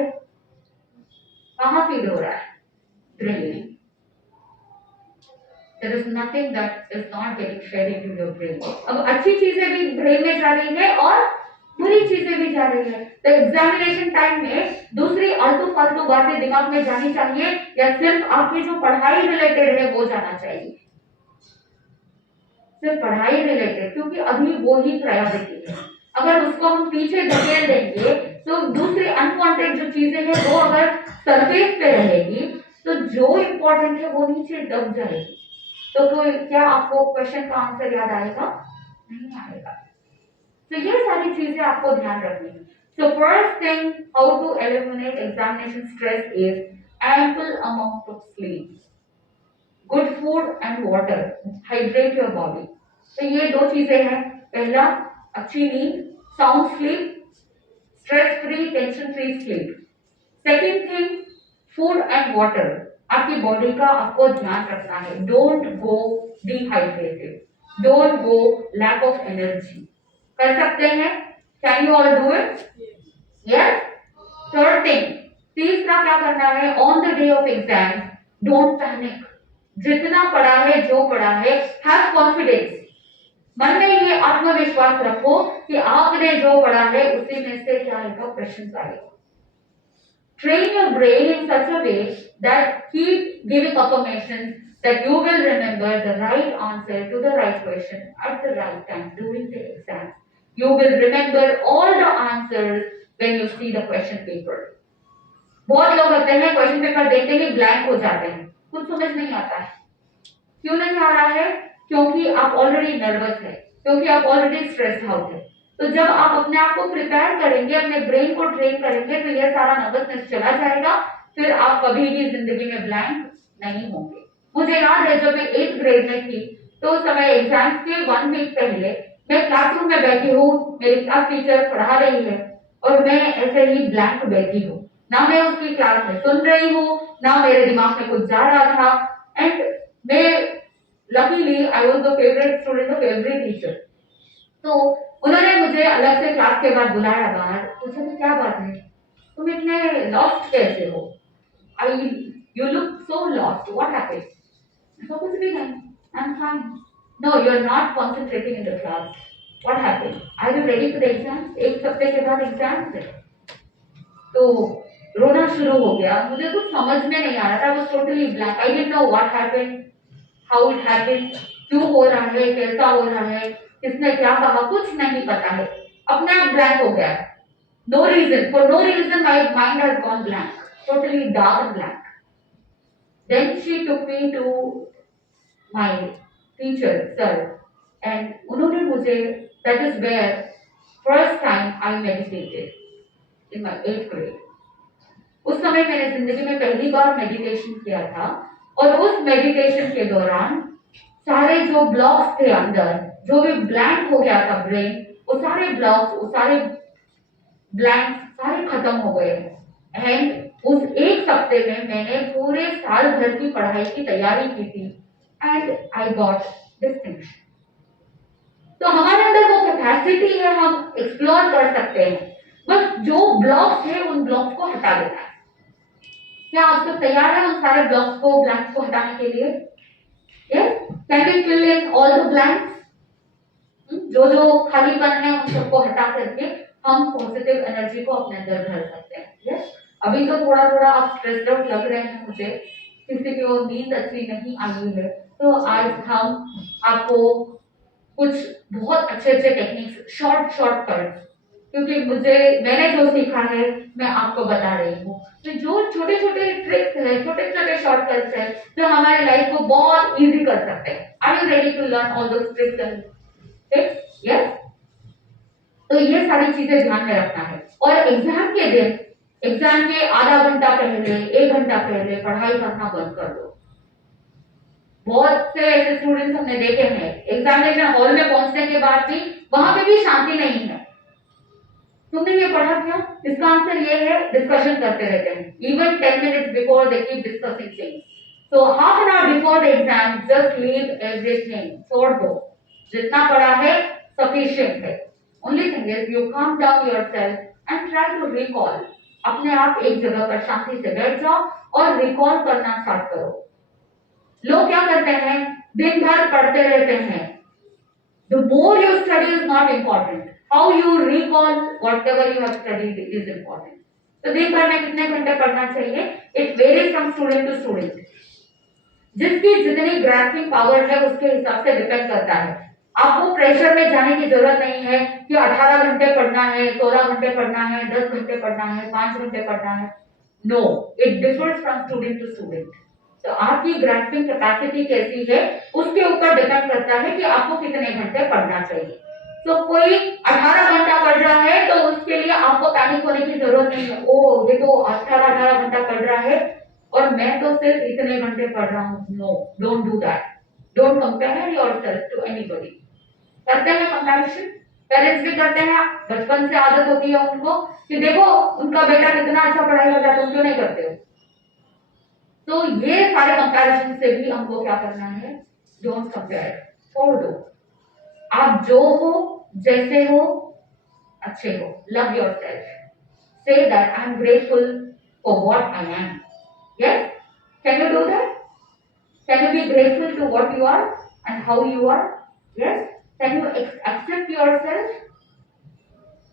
कहाँ फीड हो रहा है? Brain. There is nothing that is not getting fed into your brain. अब अच्छी चीजें भी ब्रेन में जा रही है और बुरी चीजें भी जा रही है। तो एग्जामिनेशन टाइम में दूसरी आलतू फालतू बातें दिमाग में जानी चाहिए या सिर्फ आपकी जो पढ़ाई रिलेटेड है वो जाना चाहिए? सिर्फ पढ़ाई रिलेटेड, क्योंकि अभी वो ही प्रायोरिटी है। अगर उसको हम पीछे धकेल देंगे तो दूसरी अनवांटेड जो चीजें हैं वो अगर सरफेस पे रहेगी तो जो इम्पोर्टेंट है वो नीचे दब जाएगी। तो क्या आपको क्वेश्चन का आंसर याद आएगा? नहीं आएगा। तो ये सारी चीजें आपको ध्यान रखनी है। So first thing, how to eliminate examination stress is ample amount of sleep, good food and water, hydrate your body. तो ये दो चीजें हैं। पहला, अच्छी नींद, sound sleep, stress free, tension free sleep. Second thing, food and water. आपकी body का आपको ध्यान रखना है। Don't go dehydrated, don't go lack of energy. कर सकते हैं? Can you all do it? Yes. Third thing, तीसरा क्या करना है? On the day of exam don't panic. जितना पढ़ा है, जो पढ़ा है, हैव कॉन्फिडेंस। मन में ये आत्मविश्वास रखो कि आपने जो पढ़ा है उसी में से क्या आएगा? क्वेश्चन आएगा। Train your brain in such a way that keep giving affirmations that you will remember the right answer to the right question at the right time during the exam. You will remember all the answers when you see the question paper. बहुत लोग होते हैं question paper देखते ही blank हो जाते हैं, कुछ समझ नहीं आता है। क्यों नहीं आ रहा है? क्योंकि आप ऑलरेडी नर्वस है, क्योंकि आप ऑलरेडी स्ट्रेस आउट है। तो जब आप अपने आप को प्रिपेयर करेंगे, अपने ब्रेन को ट्रेन करेंगे, तो यह सारा नर्वसनेस चला जाएगा, फिर आप कभी भी जिंदगी में ब्लैंक नहीं होंगे। मुझे याद है जब मैं 8th ग्रेड में थी तो उस समय एग्जाम्स के 1 वीक पहले मैं क्लासरूम में बैठी हूँ, मेरी क्लास टीचर पढ़ा रही है और मैं ऐसे ही ब्लैंक बैठी हूँ, ना मैं उसकी क्लास में सुन रही हूँ, ना मेरे दिमाग में कुछ जा रहा था। एंड मैं luckily I was the favourite student of every teacher. तो उन्होंने मुझे अलग से क्लास के बाद बुलाया बाहर, पूछा कि क्या बात है, तुम इतने लॉस्ट कैसे हो? I you look so lost, what happened? तो कुछ भी नहीं, I am fine. No, you are not concentrating in the class, what happened? Are you ready for the exam? एक हफ्ते के बाद एग्जाम है। तो रोना शुरू हो गया, मुझे कुछ समझ में नहीं आ रहा था, वो totally blank. I didn't know what happened, how it happened, क्यों हो रहा है, कैसा हो रहा है, किसने क्या कहा, कुछ नहीं पता है। अपने आप ब्लैंक हो गया। No reason, for no reason my mind has gone blank, totally dark and blank. Then she took me to my teacher, sir, and उन्होंने मुझे, that is where first time I meditated in my 8th grade. उस समय मैंने जिंदगी में पहली बार meditation किया था, और उस मेडिटेशन के दौरान सारे जो ब्लॉक्स थे अंदर, जो भी ब्लैंक हो गया था ब्रेन, वो सारे ब्लॉक्स, वो सारे ब्लैंक सारे खत्म हो गए। एंड उस एक हफ्ते में मैंने पूरे साल भर की पढ़ाई की तैयारी की थी, एंड आई गॉट डिस्टिंक्शन। तो हमारे अंदर वो कैपेसिटी है, हम एक्सप्लोर कर सकते हैं, बस जो ब्लॉक्स है उन ब्लॉक्स को हटा देना है। क्या आप सब तैयार हैं उन सारे ब्लॉक्स को, ब्लैंक्स को हटाने के लिए? Yes, can we fill in all the blanks? जो जो खालीपन है उन सबको हटा करके हम पॉजिटिव एनर्जी को अपने अंदर भर सकते हैं। यस, अभी तो थोड़ा थोड़ा आप स्ट्रेस्ड आउट लग रहे हैं मुझे, किसी की और नींद अच्छी नहीं आई है, तो आज हम आपको कुछ बहुत अच्छे अच्छे टेक्निक्स, शॉर्ट कट्स, क्योंकि मैंने जो सीखा है मैं आपको बता रही हूँ। तो जो छोटे छोटे ट्रिक्स है, छोटे छोटे शॉर्टकट्स है, जो हमारे लाइफ को बहुत इजी कर सकते हैं। Are you ready to learn all those tricks and tips? Yes. तो ये सारी चीजें ध्यान में रखना है, और एग्जाम के दिन, एग्जाम के आधा घंटा पहले, 1 घंटा पहले पढ़ाई करना बंद कर दो। बहुत से ऐसे स्टूडेंट्स हमने देखे हैं, एग्जामिनेशन हॉल में पहुंचने के बाद भी वहां पे भी शांति नहीं है। तुमने ये पढ़ा क्या? इसका आंसर ये है, डिस्कशन करते रहते हैं। Even 10 minutes before they keep discussing things. So half an hour before the exam just leave everything, छोड़ दो, जितना पढ़ा है सफिशिएंट है। Only thing is you calm down yourself and try to recall. अपने आप एक जगह पर शांति से बैठ जाओ और रिकॉल करना स्टार्ट करो। लोग क्या करते हैं, दिन भर पढ़ते रहते हैं। The more you study is not important. How you recall whatever you have studied is important. तो दिन भर में कितने घंटे पढ़ना चाहिए? It varies from student to student. जिसकी जितनी ग्रास्पिंग पावर है उसके हिसाब से डिपेंड करता है। आपको प्रेशर में जाने की जरूरत नहीं है कि 18 घंटे पढ़ना है, 16 घंटे पढ़ना है, 10 घंटे पढ़ना है, 5 घंटे पढ़ना है। No, it differs from student to student. तो आपकी ग्रास्पिंग कैपेसिटी कैसी है उसके ऊपर डिपेंड करता है कि आपको कितने घंटे पढ़ना चाहिए। तो कोई 18 घंटा पढ़ रहा है तो उसके लिए आपको पैनिक होने की जरूरत नहीं है। ओ, ये तो 18 घंटा पढ़ रहा है और मैं तो सिर्फ इतने घंटे पढ़ रहा हूँ। No, don't do that. Don't compare yourself to anybody. करते हैं कंपैरिजन, पेरेंट्स भी करते हैं, बचपन से आदत होती है उनको कि देखो उनका बेटा कितना अच्छा पढ़ाई करता है, तुम क्यों नहीं करते हो? तो ये सारे कंपैरिजन से भी हमको क्या करना है? डोंट कंपेयर, छोड़ दो। आप जो हो, जैसे हो, अच्छे हो। Love yourself, say that I am grateful for what I am. Yes, can you do that? Can you be grateful to what you are and how you are? Yes, can you accept yourself?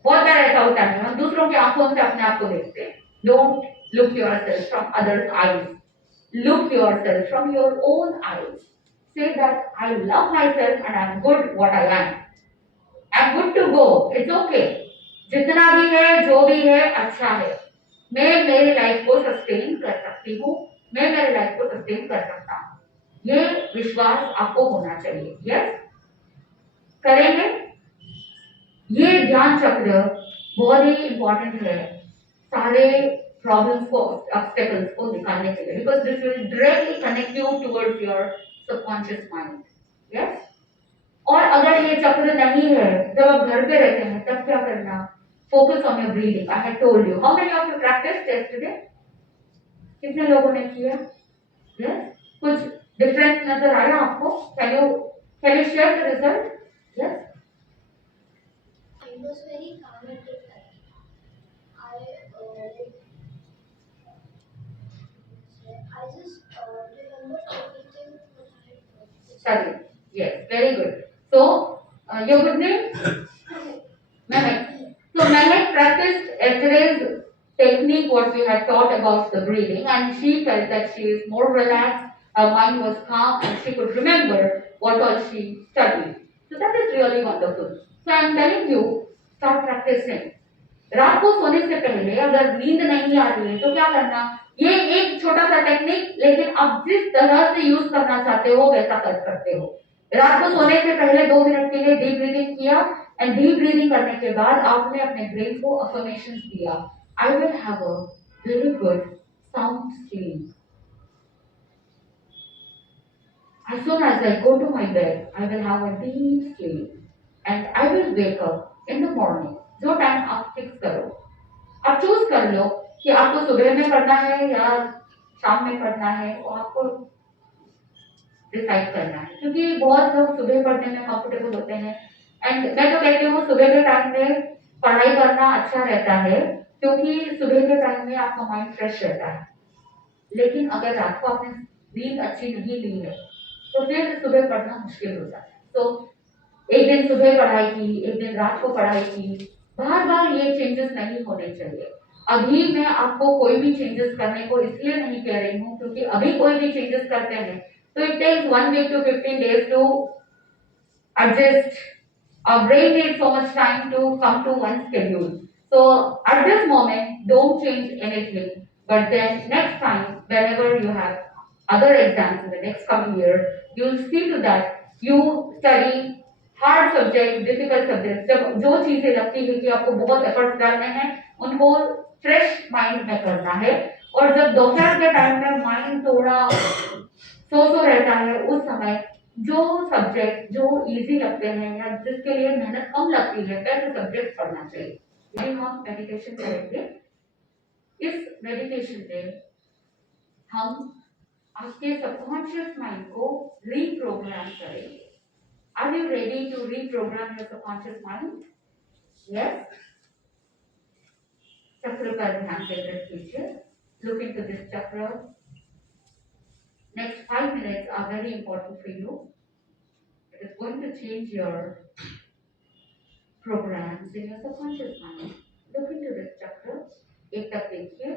बहुत बार ऐसा होता है, हम दूसरों की आंखों से अपने आप को देखते हैं। Don't look yourself from others eyes, look yourself from your own eyes. Say that I love myself and I'm good what I am. I'm good to go. It's okay. जितना भी है, जो भी है, अच्छा है। मैं मेरी लाइफ को सस्टेन कर सकती हूँ, मैं मेरी लाइफ को सस्टेन कर सकता हूँ। ये विश्वास आपको होना चाहिए। यस, करेंगे? ये ध्यान चक्र बहुत ही इंपॉर्टेंट है सारे प्रॉब्लम्स को, ऑब्स्टेकल्स को निकालने के लिए, because this will directly connect you towards your subconscious mind. Yes, और अगर ये चक्र नहीं है, जब आप घर पे रहते हैं तब क्या करना? Focus on your breathing. I have told you. How many of you practice yesterday? कितने लोगों ने किया? यस, कुछ डिफरेंस नजर आया आपको? Can you share the result? Yes, I was very calm at the time. I just remembered everything what I had taught. study. Yes, very good. So, your good name? Mehak. So, Mehak practiced yesterday's technique, what we had taught about the breathing, and she felt that she is more relaxed, her mind was calm, and she could remember what all she studied. So, that is really wonderful. So, I am telling you, start practicing. रात को सोने से पहले अगर नींद नहीं आ रही है तो क्या करना? ये एक छोटा सा टेक्निक, लेकिन आप जिस तरह से यूज करना चाहते हो वैसा कर सकते हो। रात को सोने से पहले 2 मिनट के लिए डीप ब्रीदिंग किया, एंड डीप ब्रीदिंग करने के बाद आपने अपने ब्रेन को अफर्मेशन दिया, I will have a very good sound sleep. As soon as I go to my bed, I will have a deep sleep and I will wake up in the morning. जो time आप fix करो, आप choose कर लो कि आपको सुबह में पढ़ना है या शाम में पढ़ना है, वो आपको डिसाइड करना है, क्योंकि बहुत लोग सुबह पढ़ने में कंफर्टेबल होते हैं। एंड मैं तो कहती हूँ सुबह के टाइम में पढ़ाई करना अच्छा रहता है, क्योंकि सुबह के टाइम में आपका माइंड फ्रेश रहता है। लेकिन अगर रात को आपने नींद अच्छी नहीं ली है तो फिर सुबह पढ़ना मुश्किल हो जाता है। तो एक दिन सुबह पढ़ाई की, एक दिन रात को पढ़ाई की, बार बार ये चेंजेस नहीं होने चाहिए। अभी मैं आपको कोई भी चेंजेस करने को इसलिए नहीं कह रही हूँ क्योंकि अभी कोई भी चेंजेस करते हैं तो it takes 1 week to 15 days to adjust. Our brain needs so much time to come to one schedule. So at this moment, don't change anything. But then next time, whenever you have other exams in the next coming year, you'll see to that you study hard subjects, difficult subjects. जब जो चीजें लगती है कि आपको बहुत efforts डालने हैं, उनको फ्रेश माइंड में करना है। और जब दोपहर के टाइम में माइंड थोड़ा सो रहता है, उस समय जो सब्जेक्ट जो इजी लगते हैं या जिसके लिए मेहनत कम लगती है वैसे सब्जेक्ट पढ़ना चाहिए। ये हम मेडिटेशन करेंगे। इस मेडिटेशन में हम आपके सबकॉन्शियस माइंड को रीप्रोग्राम करेंगे। Are you ready to reprogram your subconscious mind? Yes. चक्र पर ध्यान केंद्रित कीजिए। Look into this chakra. Next 5 minutes are very important for you. It is going to change your programs in your subconscious mind. Look into this chakra. एक तक देखिए।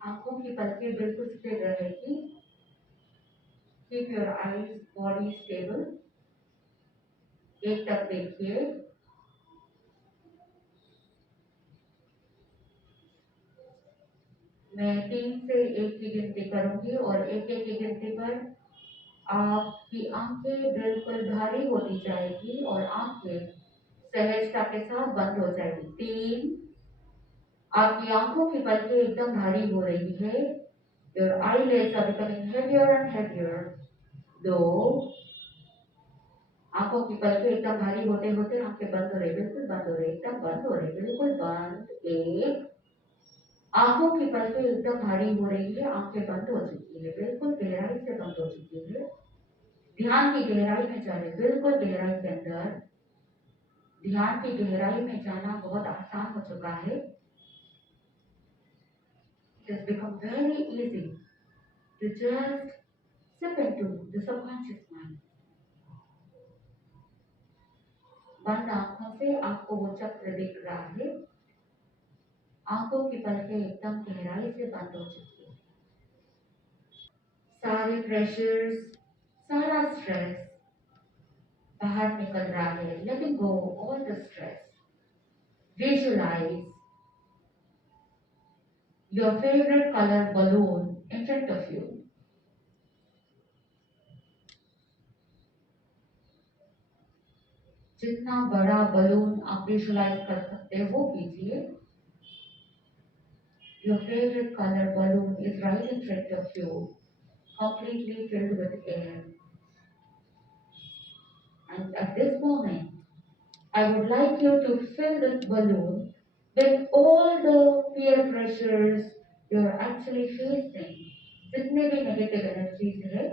आंखों की पलकें बिल्कुल स्थिर रहेगी। Keep your eyes, body stable. एक तक देखिए। मैं 3 से 1 की गिनती करूंगी और 1-1 की गिनती पर आपकी आंखें बिल्कुल भारी होती जाएगी और आंखें सहजता के साथ बंद हो जाएगी। 3, आपकी आंखों की पलकें एकदम भारी हो रही है। Your eyelids are becoming heavier and heavier. 2, आंखों की पलकें एकदम भारी होते होते आंखें बंद हो रही, बिल्कुल बंद हो रही, एकदम बंद हो रही, बिल्कुल बंद। 1, आंखों की पलकें एकदम भारी हो रही है, आंखें बंद हो चुकी है, बिल्कुल गहराई से बंद हो चुकी है। ध्यान की गहराई में जा रहे, बिल्कुल गहराई के अंदर। ध्यान की गहराई में जाना बहुत आसान हो चुका है। It has become very easy to just slip into the subconscious mind. बंद आंखों से आपको वो चक्र दिख रहा है। आंखों की पलकें एकदम गहराई से बंद हो चुकी है। सारे प्रेशर्स, सारा स्ट्रेस बाहर निकल रहा है। Letting go all the stress. Visualize your favourite colour balloon in front of you. जितना बड़ा बलून आप विजुअलाइज कर सकते हो वो कीजिए। Your favorite color balloon is right in front of you, completely filled with air. And at this moment, I would like you to fill this balloon with all the peer pressures you're actually facing. जितने भी negative energies है,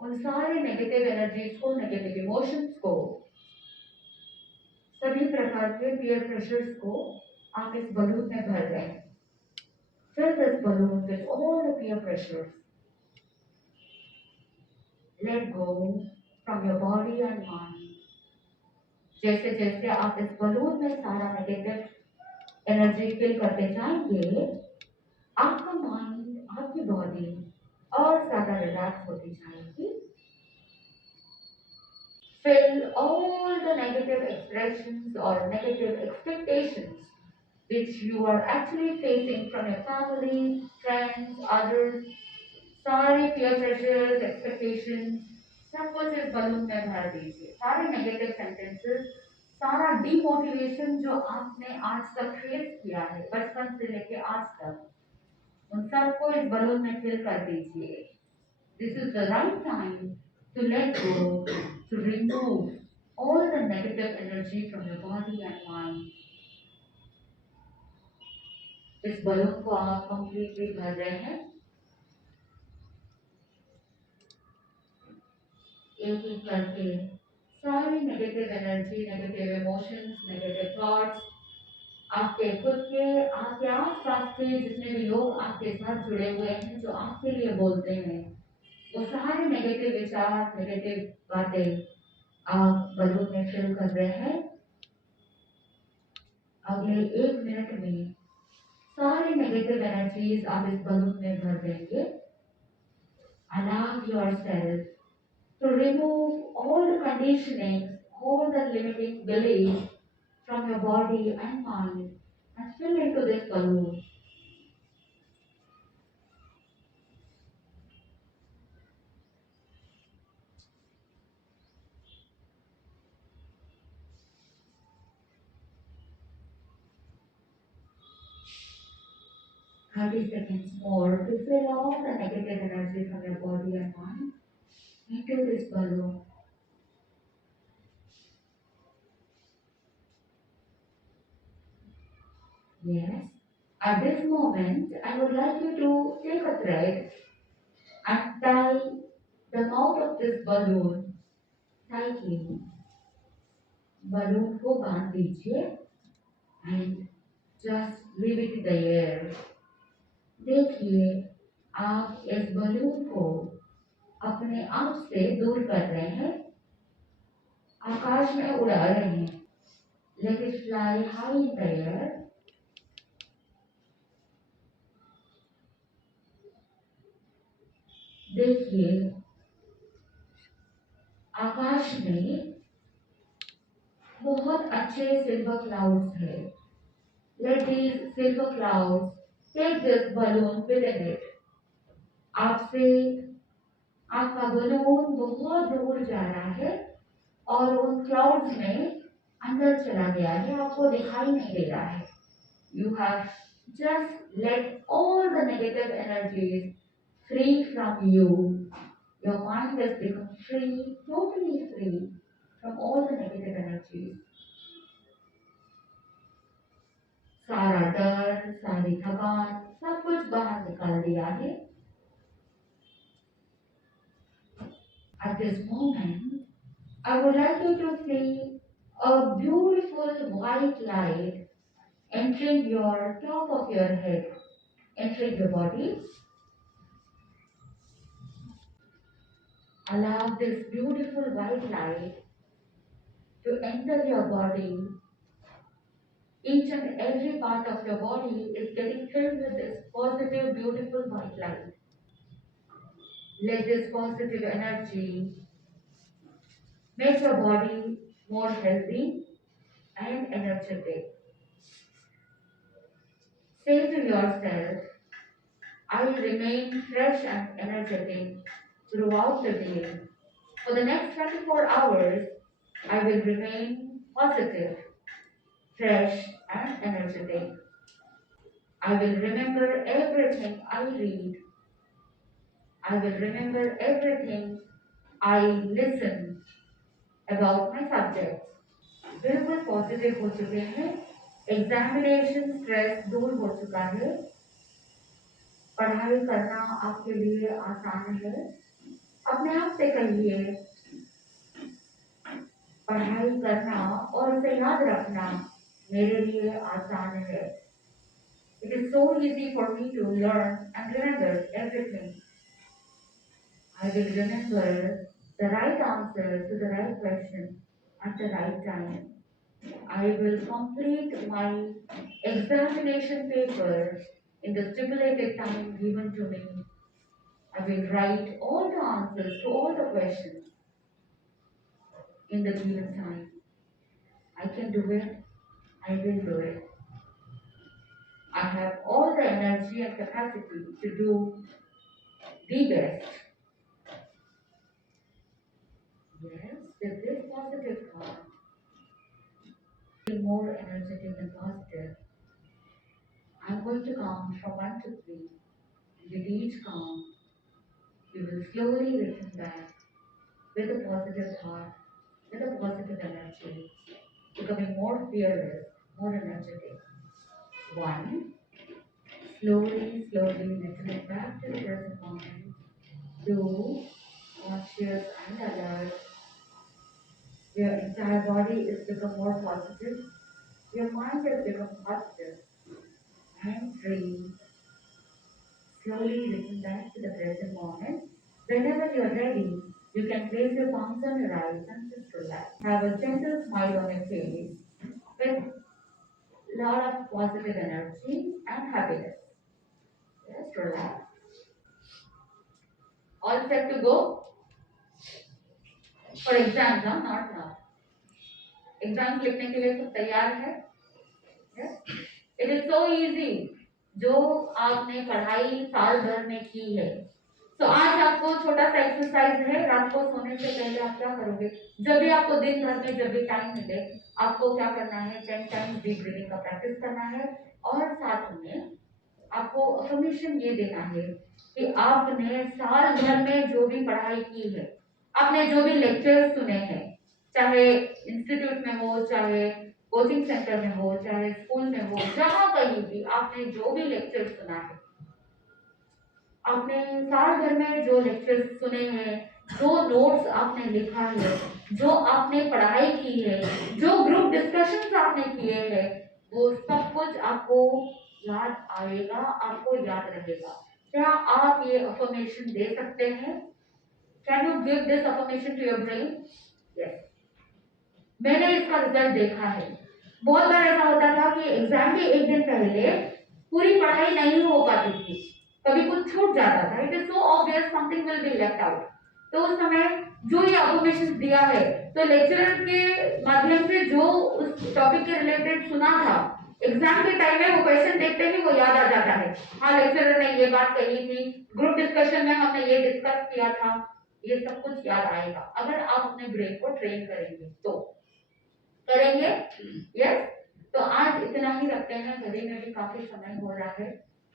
उन सारे negative energies को, negative emotions को, सभी प्रकार के पीयर प्रेशर्स को आप इस बलून में भर रहे हैं। Fill this balloon with all the peer pressures. Let go from your body and mind. जैसे जैसे आप इस बलून में सारा नेगेटिव एनर्जी फिल करते जाएंगे, आपका माइंड, आपकी बॉडी और ज्यादा रिलैक्स होती जाएगी। fill all the negative expressions or negative expectations which you are actually facing from your family, friends, others, सारे peer pressures, expectations, सब कुछ इस बलून में भर दीजिए। सारे नेगेटिव सेंटेंसेस, सारा डिमोटिवेशन जो आपने आज तक फेस किया है बचपन से लेके आज तक, उन सबको इस बलून में फिल कर दीजिए। This is the right time to let go, to remove all the negative energy from your body and mind. इस बलून को आप कंप्लीटली भर रहे हैं। एक एक करके सारी negative energy, negative emotions, negative thoughts, आपके खुद के, आपके आसपास के जितने भी लोग आपके साथ जुड़े हुए हैं जो आपके लिए बोलते हैं, वो सारे नेगेटिव विचार, नेगेटिव बातें आप बलून में फिल कर रहे हैं। अगले 1 मिनट में सारी नेगेटिव एनर्जीज आप इस बलून में भर देंगे। Allow yourself to remove all the conditionings, all the limiting beliefs from your body and mind and fill into this balloon. Thirty seconds more to fill all the negative energy from your body and mind into this balloon. Yes. At this moment, I would like you to take a thread and tie the mouth of this balloon tightly. Balloon को बांध दीजिए and just leave it in the air. देखिए, आप इस balloon को अपने आप से दूर कर रहे हैं, आकाश में उड़ा रहे हैं। Let it fly high in the air. देखिए, आकाश में बहुत अच्छे सिल्वर क्लाउड्स है। Let these silver clouds take this balloon within it. आपसे आपका बलून बहुत दूर जा रहा है और उन क्लाउड्स में अंदर चला गया है, आपको दिखाई नहीं दे रहा है। You have just let all the negative energies free from you. Your mind has become free, totally free from all the negative energies. सारा डर, सारी थकान, सब कुछ बाहर निकाल दिया है। At this moment, I would like you to see a beautiful white light entering your top of your head, entering your body. Allow this beautiful white light to enter your body. Each and every part of your body is getting filled with this positive, beautiful white light. Let this positive energy make your body more healthy and energetic. Say to yourself, I will remain fresh and energetic throughout the day. For the next 24 hours, I will remain positive, fresh, and energetic. I will remember everything I read. I will remember everything I listen about my subjects. बिल्कुल positive हो चुके हैं, examination stress दूर हो चुका है, पढ़ाई करना आपके लिए आसान है। अपने आप से कहिए, पढ़ाई करना और उसे याद रखना मेरे लिए आसान है। It is so easy for me to learn and remember everything. I will remember the right answer to the right question at the right time. I will complete my examination paper in the stipulated time given to me. I will write all the answers to all the questions in the given time. I can do it. I will do it. I have all the energy and capacity to do the best. Yes, with this positive thought, be more energetic and positive. I'm going to count from 1 to 3. With each count, you will slowly return back with a positive thought, with a positive energy, becoming more fearless, more energetic. 1, slowly, returning back to the present moment. 2, conscious and alert. Your entire body is become more positive. Your mind has become positive. And 3, slowly return back to the present moment. Whenever you are ready, you can place your palms on your eyes and just relax. Have a gentle smile on your face with lot of positive energy and happiness. Just relax. All set to go for exams, huh? Not now. Exams लिखने के लिए सब तैयार है? It is so easy जो आपने पढ़ाई साल भर में की है. तो आज आपको छोटा सा एक्सरसाइज है. रात को सोने से पहले आप क्या करोगे? जब भी आपको दिन भर में जब भी टाइम मिले, आपको क्या करना है? 10 टाइम्स डीप ब्रीदिंग का प्रैक्टिस करना है और साथ में आपको अफर्मेशन ये देना है कि आपने साल भर में जो भी पढ़ाई की है, आपने जो भी लेक्चर्स सुने हैं, चाहे इंस्टीट्यूट में हो, चाहे कोचिंग सेंटर में हो, चाहे स्कूल में हो, जहां कहीं भी आपने जो भी लेक्चर सुना है, आपने साल भर में जो लेक्चर्स सुने हैं, जो नोट्स आपने लिखा है, जो आपने पढ़ाई की है, जो ग्रुप डिस्कशंस आपने किए हैं, वो सब कुछ आपको याद आएगा, आपको याद रहेगा. क्या आप ये अफर्मेशन दे सकते हैं? Can you give this affirmation to your brain? Yes. मैंने इसका रिजल्ट देखा है. बहुत बार ऐसा होता था कि एग्जाम के एक दिन पहले पूरी पढ़ाई नहीं हो पाती थी, कभी कुछ छूट जाता था. It is so obvious something will be left out. तो उस समय जो ये अफर्मेशन दिया है, तो लेक्चरर के माध्यम से जो उस टॉपिक के रिलेटेड सुना था, एग्जाम के टाइम में वो क्वेश्चन देखते ही वो याद आ जाता है. हाँ, लेक्चरर ने ये बात कही थी, ग्रुप डिस्कशन में हमने ये डिस्कस किया था. ये सब कुछ याद आएगा अगर आप अपने ब्रेन को ट्रेन करेंगे तो. करेंगे? यस. तो आज इतना ही रखते हैं. घड़ी में भी काफी समय हो रहा है.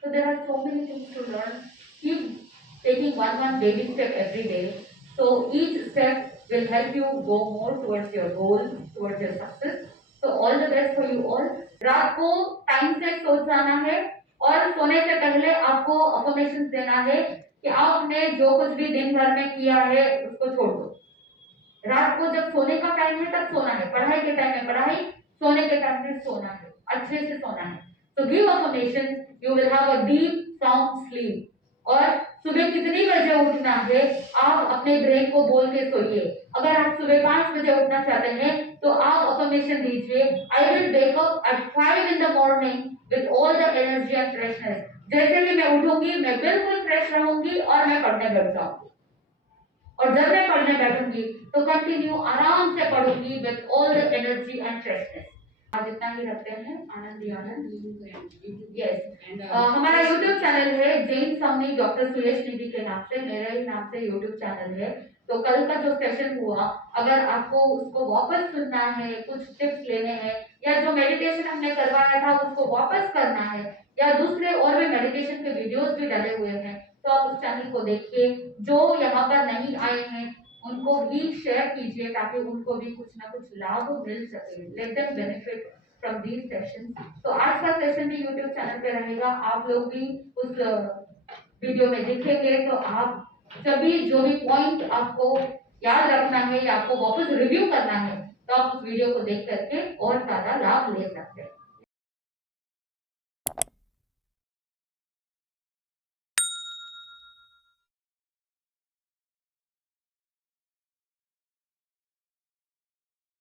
So there are so many things to learn. Keep taking one baby step every day. So each step will help you go more towards your goal, towards your success. So all the best for you all. रात को time से सो जाना है और सोने से पहले आपको अफर्मेशंस देना है कि आपने जो कुछ भी दिन भर में किया है उसको छोड़ दो. रात को जब सोने का टाइम है तब सोना है, पढ़ाई के टाइम में पढ़ाई, सोने के टाइम में सोना है, अच्छे से सोना है. So give affirmations, you will have a deep sound sleep. और सुबह कितनी बजे उठना है आप अपने ब्रेन को बोल के सोइए. अगर आप सुबह 5 बजे उठना चाहते हैं तो आप अफर्मेशन दीजिए, I will wake up at 5 in the morning with all the energy and freshness. जैसे ही मैं उठूंगी मैं बिल्कुल फ्रेश रहूंगी और मैं पढ़ने बैठ जाऊंगी. और जब मैं पढ़ने बैठूंगी तो कंटिन्यू आराम से पढ़ूंगी with all the energy and freshness. आज इतना ही रखते हैं. आनंद ही आनंद. यस. हमारा YouTube चैनल है जैन सावनी डॉक्टर सुरेश निधि के नाम से, मेरे ही नाम से YouTube चैनल है. तो कल का जो सेशन हुआ, अगर आपको उसको वापस सुनना है, कुछ टिप्स लेने हैं, या जो मेडिटेशन हमने करवाया था उसको वापस करना है, या दूसरे और भी मेडिटेशन के वीडियोस भी डाले हुए हैं, तो आप उस चैनल को देखिए. जो यहाँ पर नहीं आए हैं उनको भी शेयर कीजिए ताकि उनको भी कुछ ना कुछ लाभ मिल सके. Let them benefit from these sessions. तो आज का सेशन भी YouTube चैनल पे रहेगा. आप लोग भी उस वीडियो में देखेंगे तो आप सभी जो भी पॉइंट आपको याद रखना है या आपको वापस रिव्यू करना है तो आप उस वीडियो को देख करके और ज्यादा लाभ ले सकते हैं.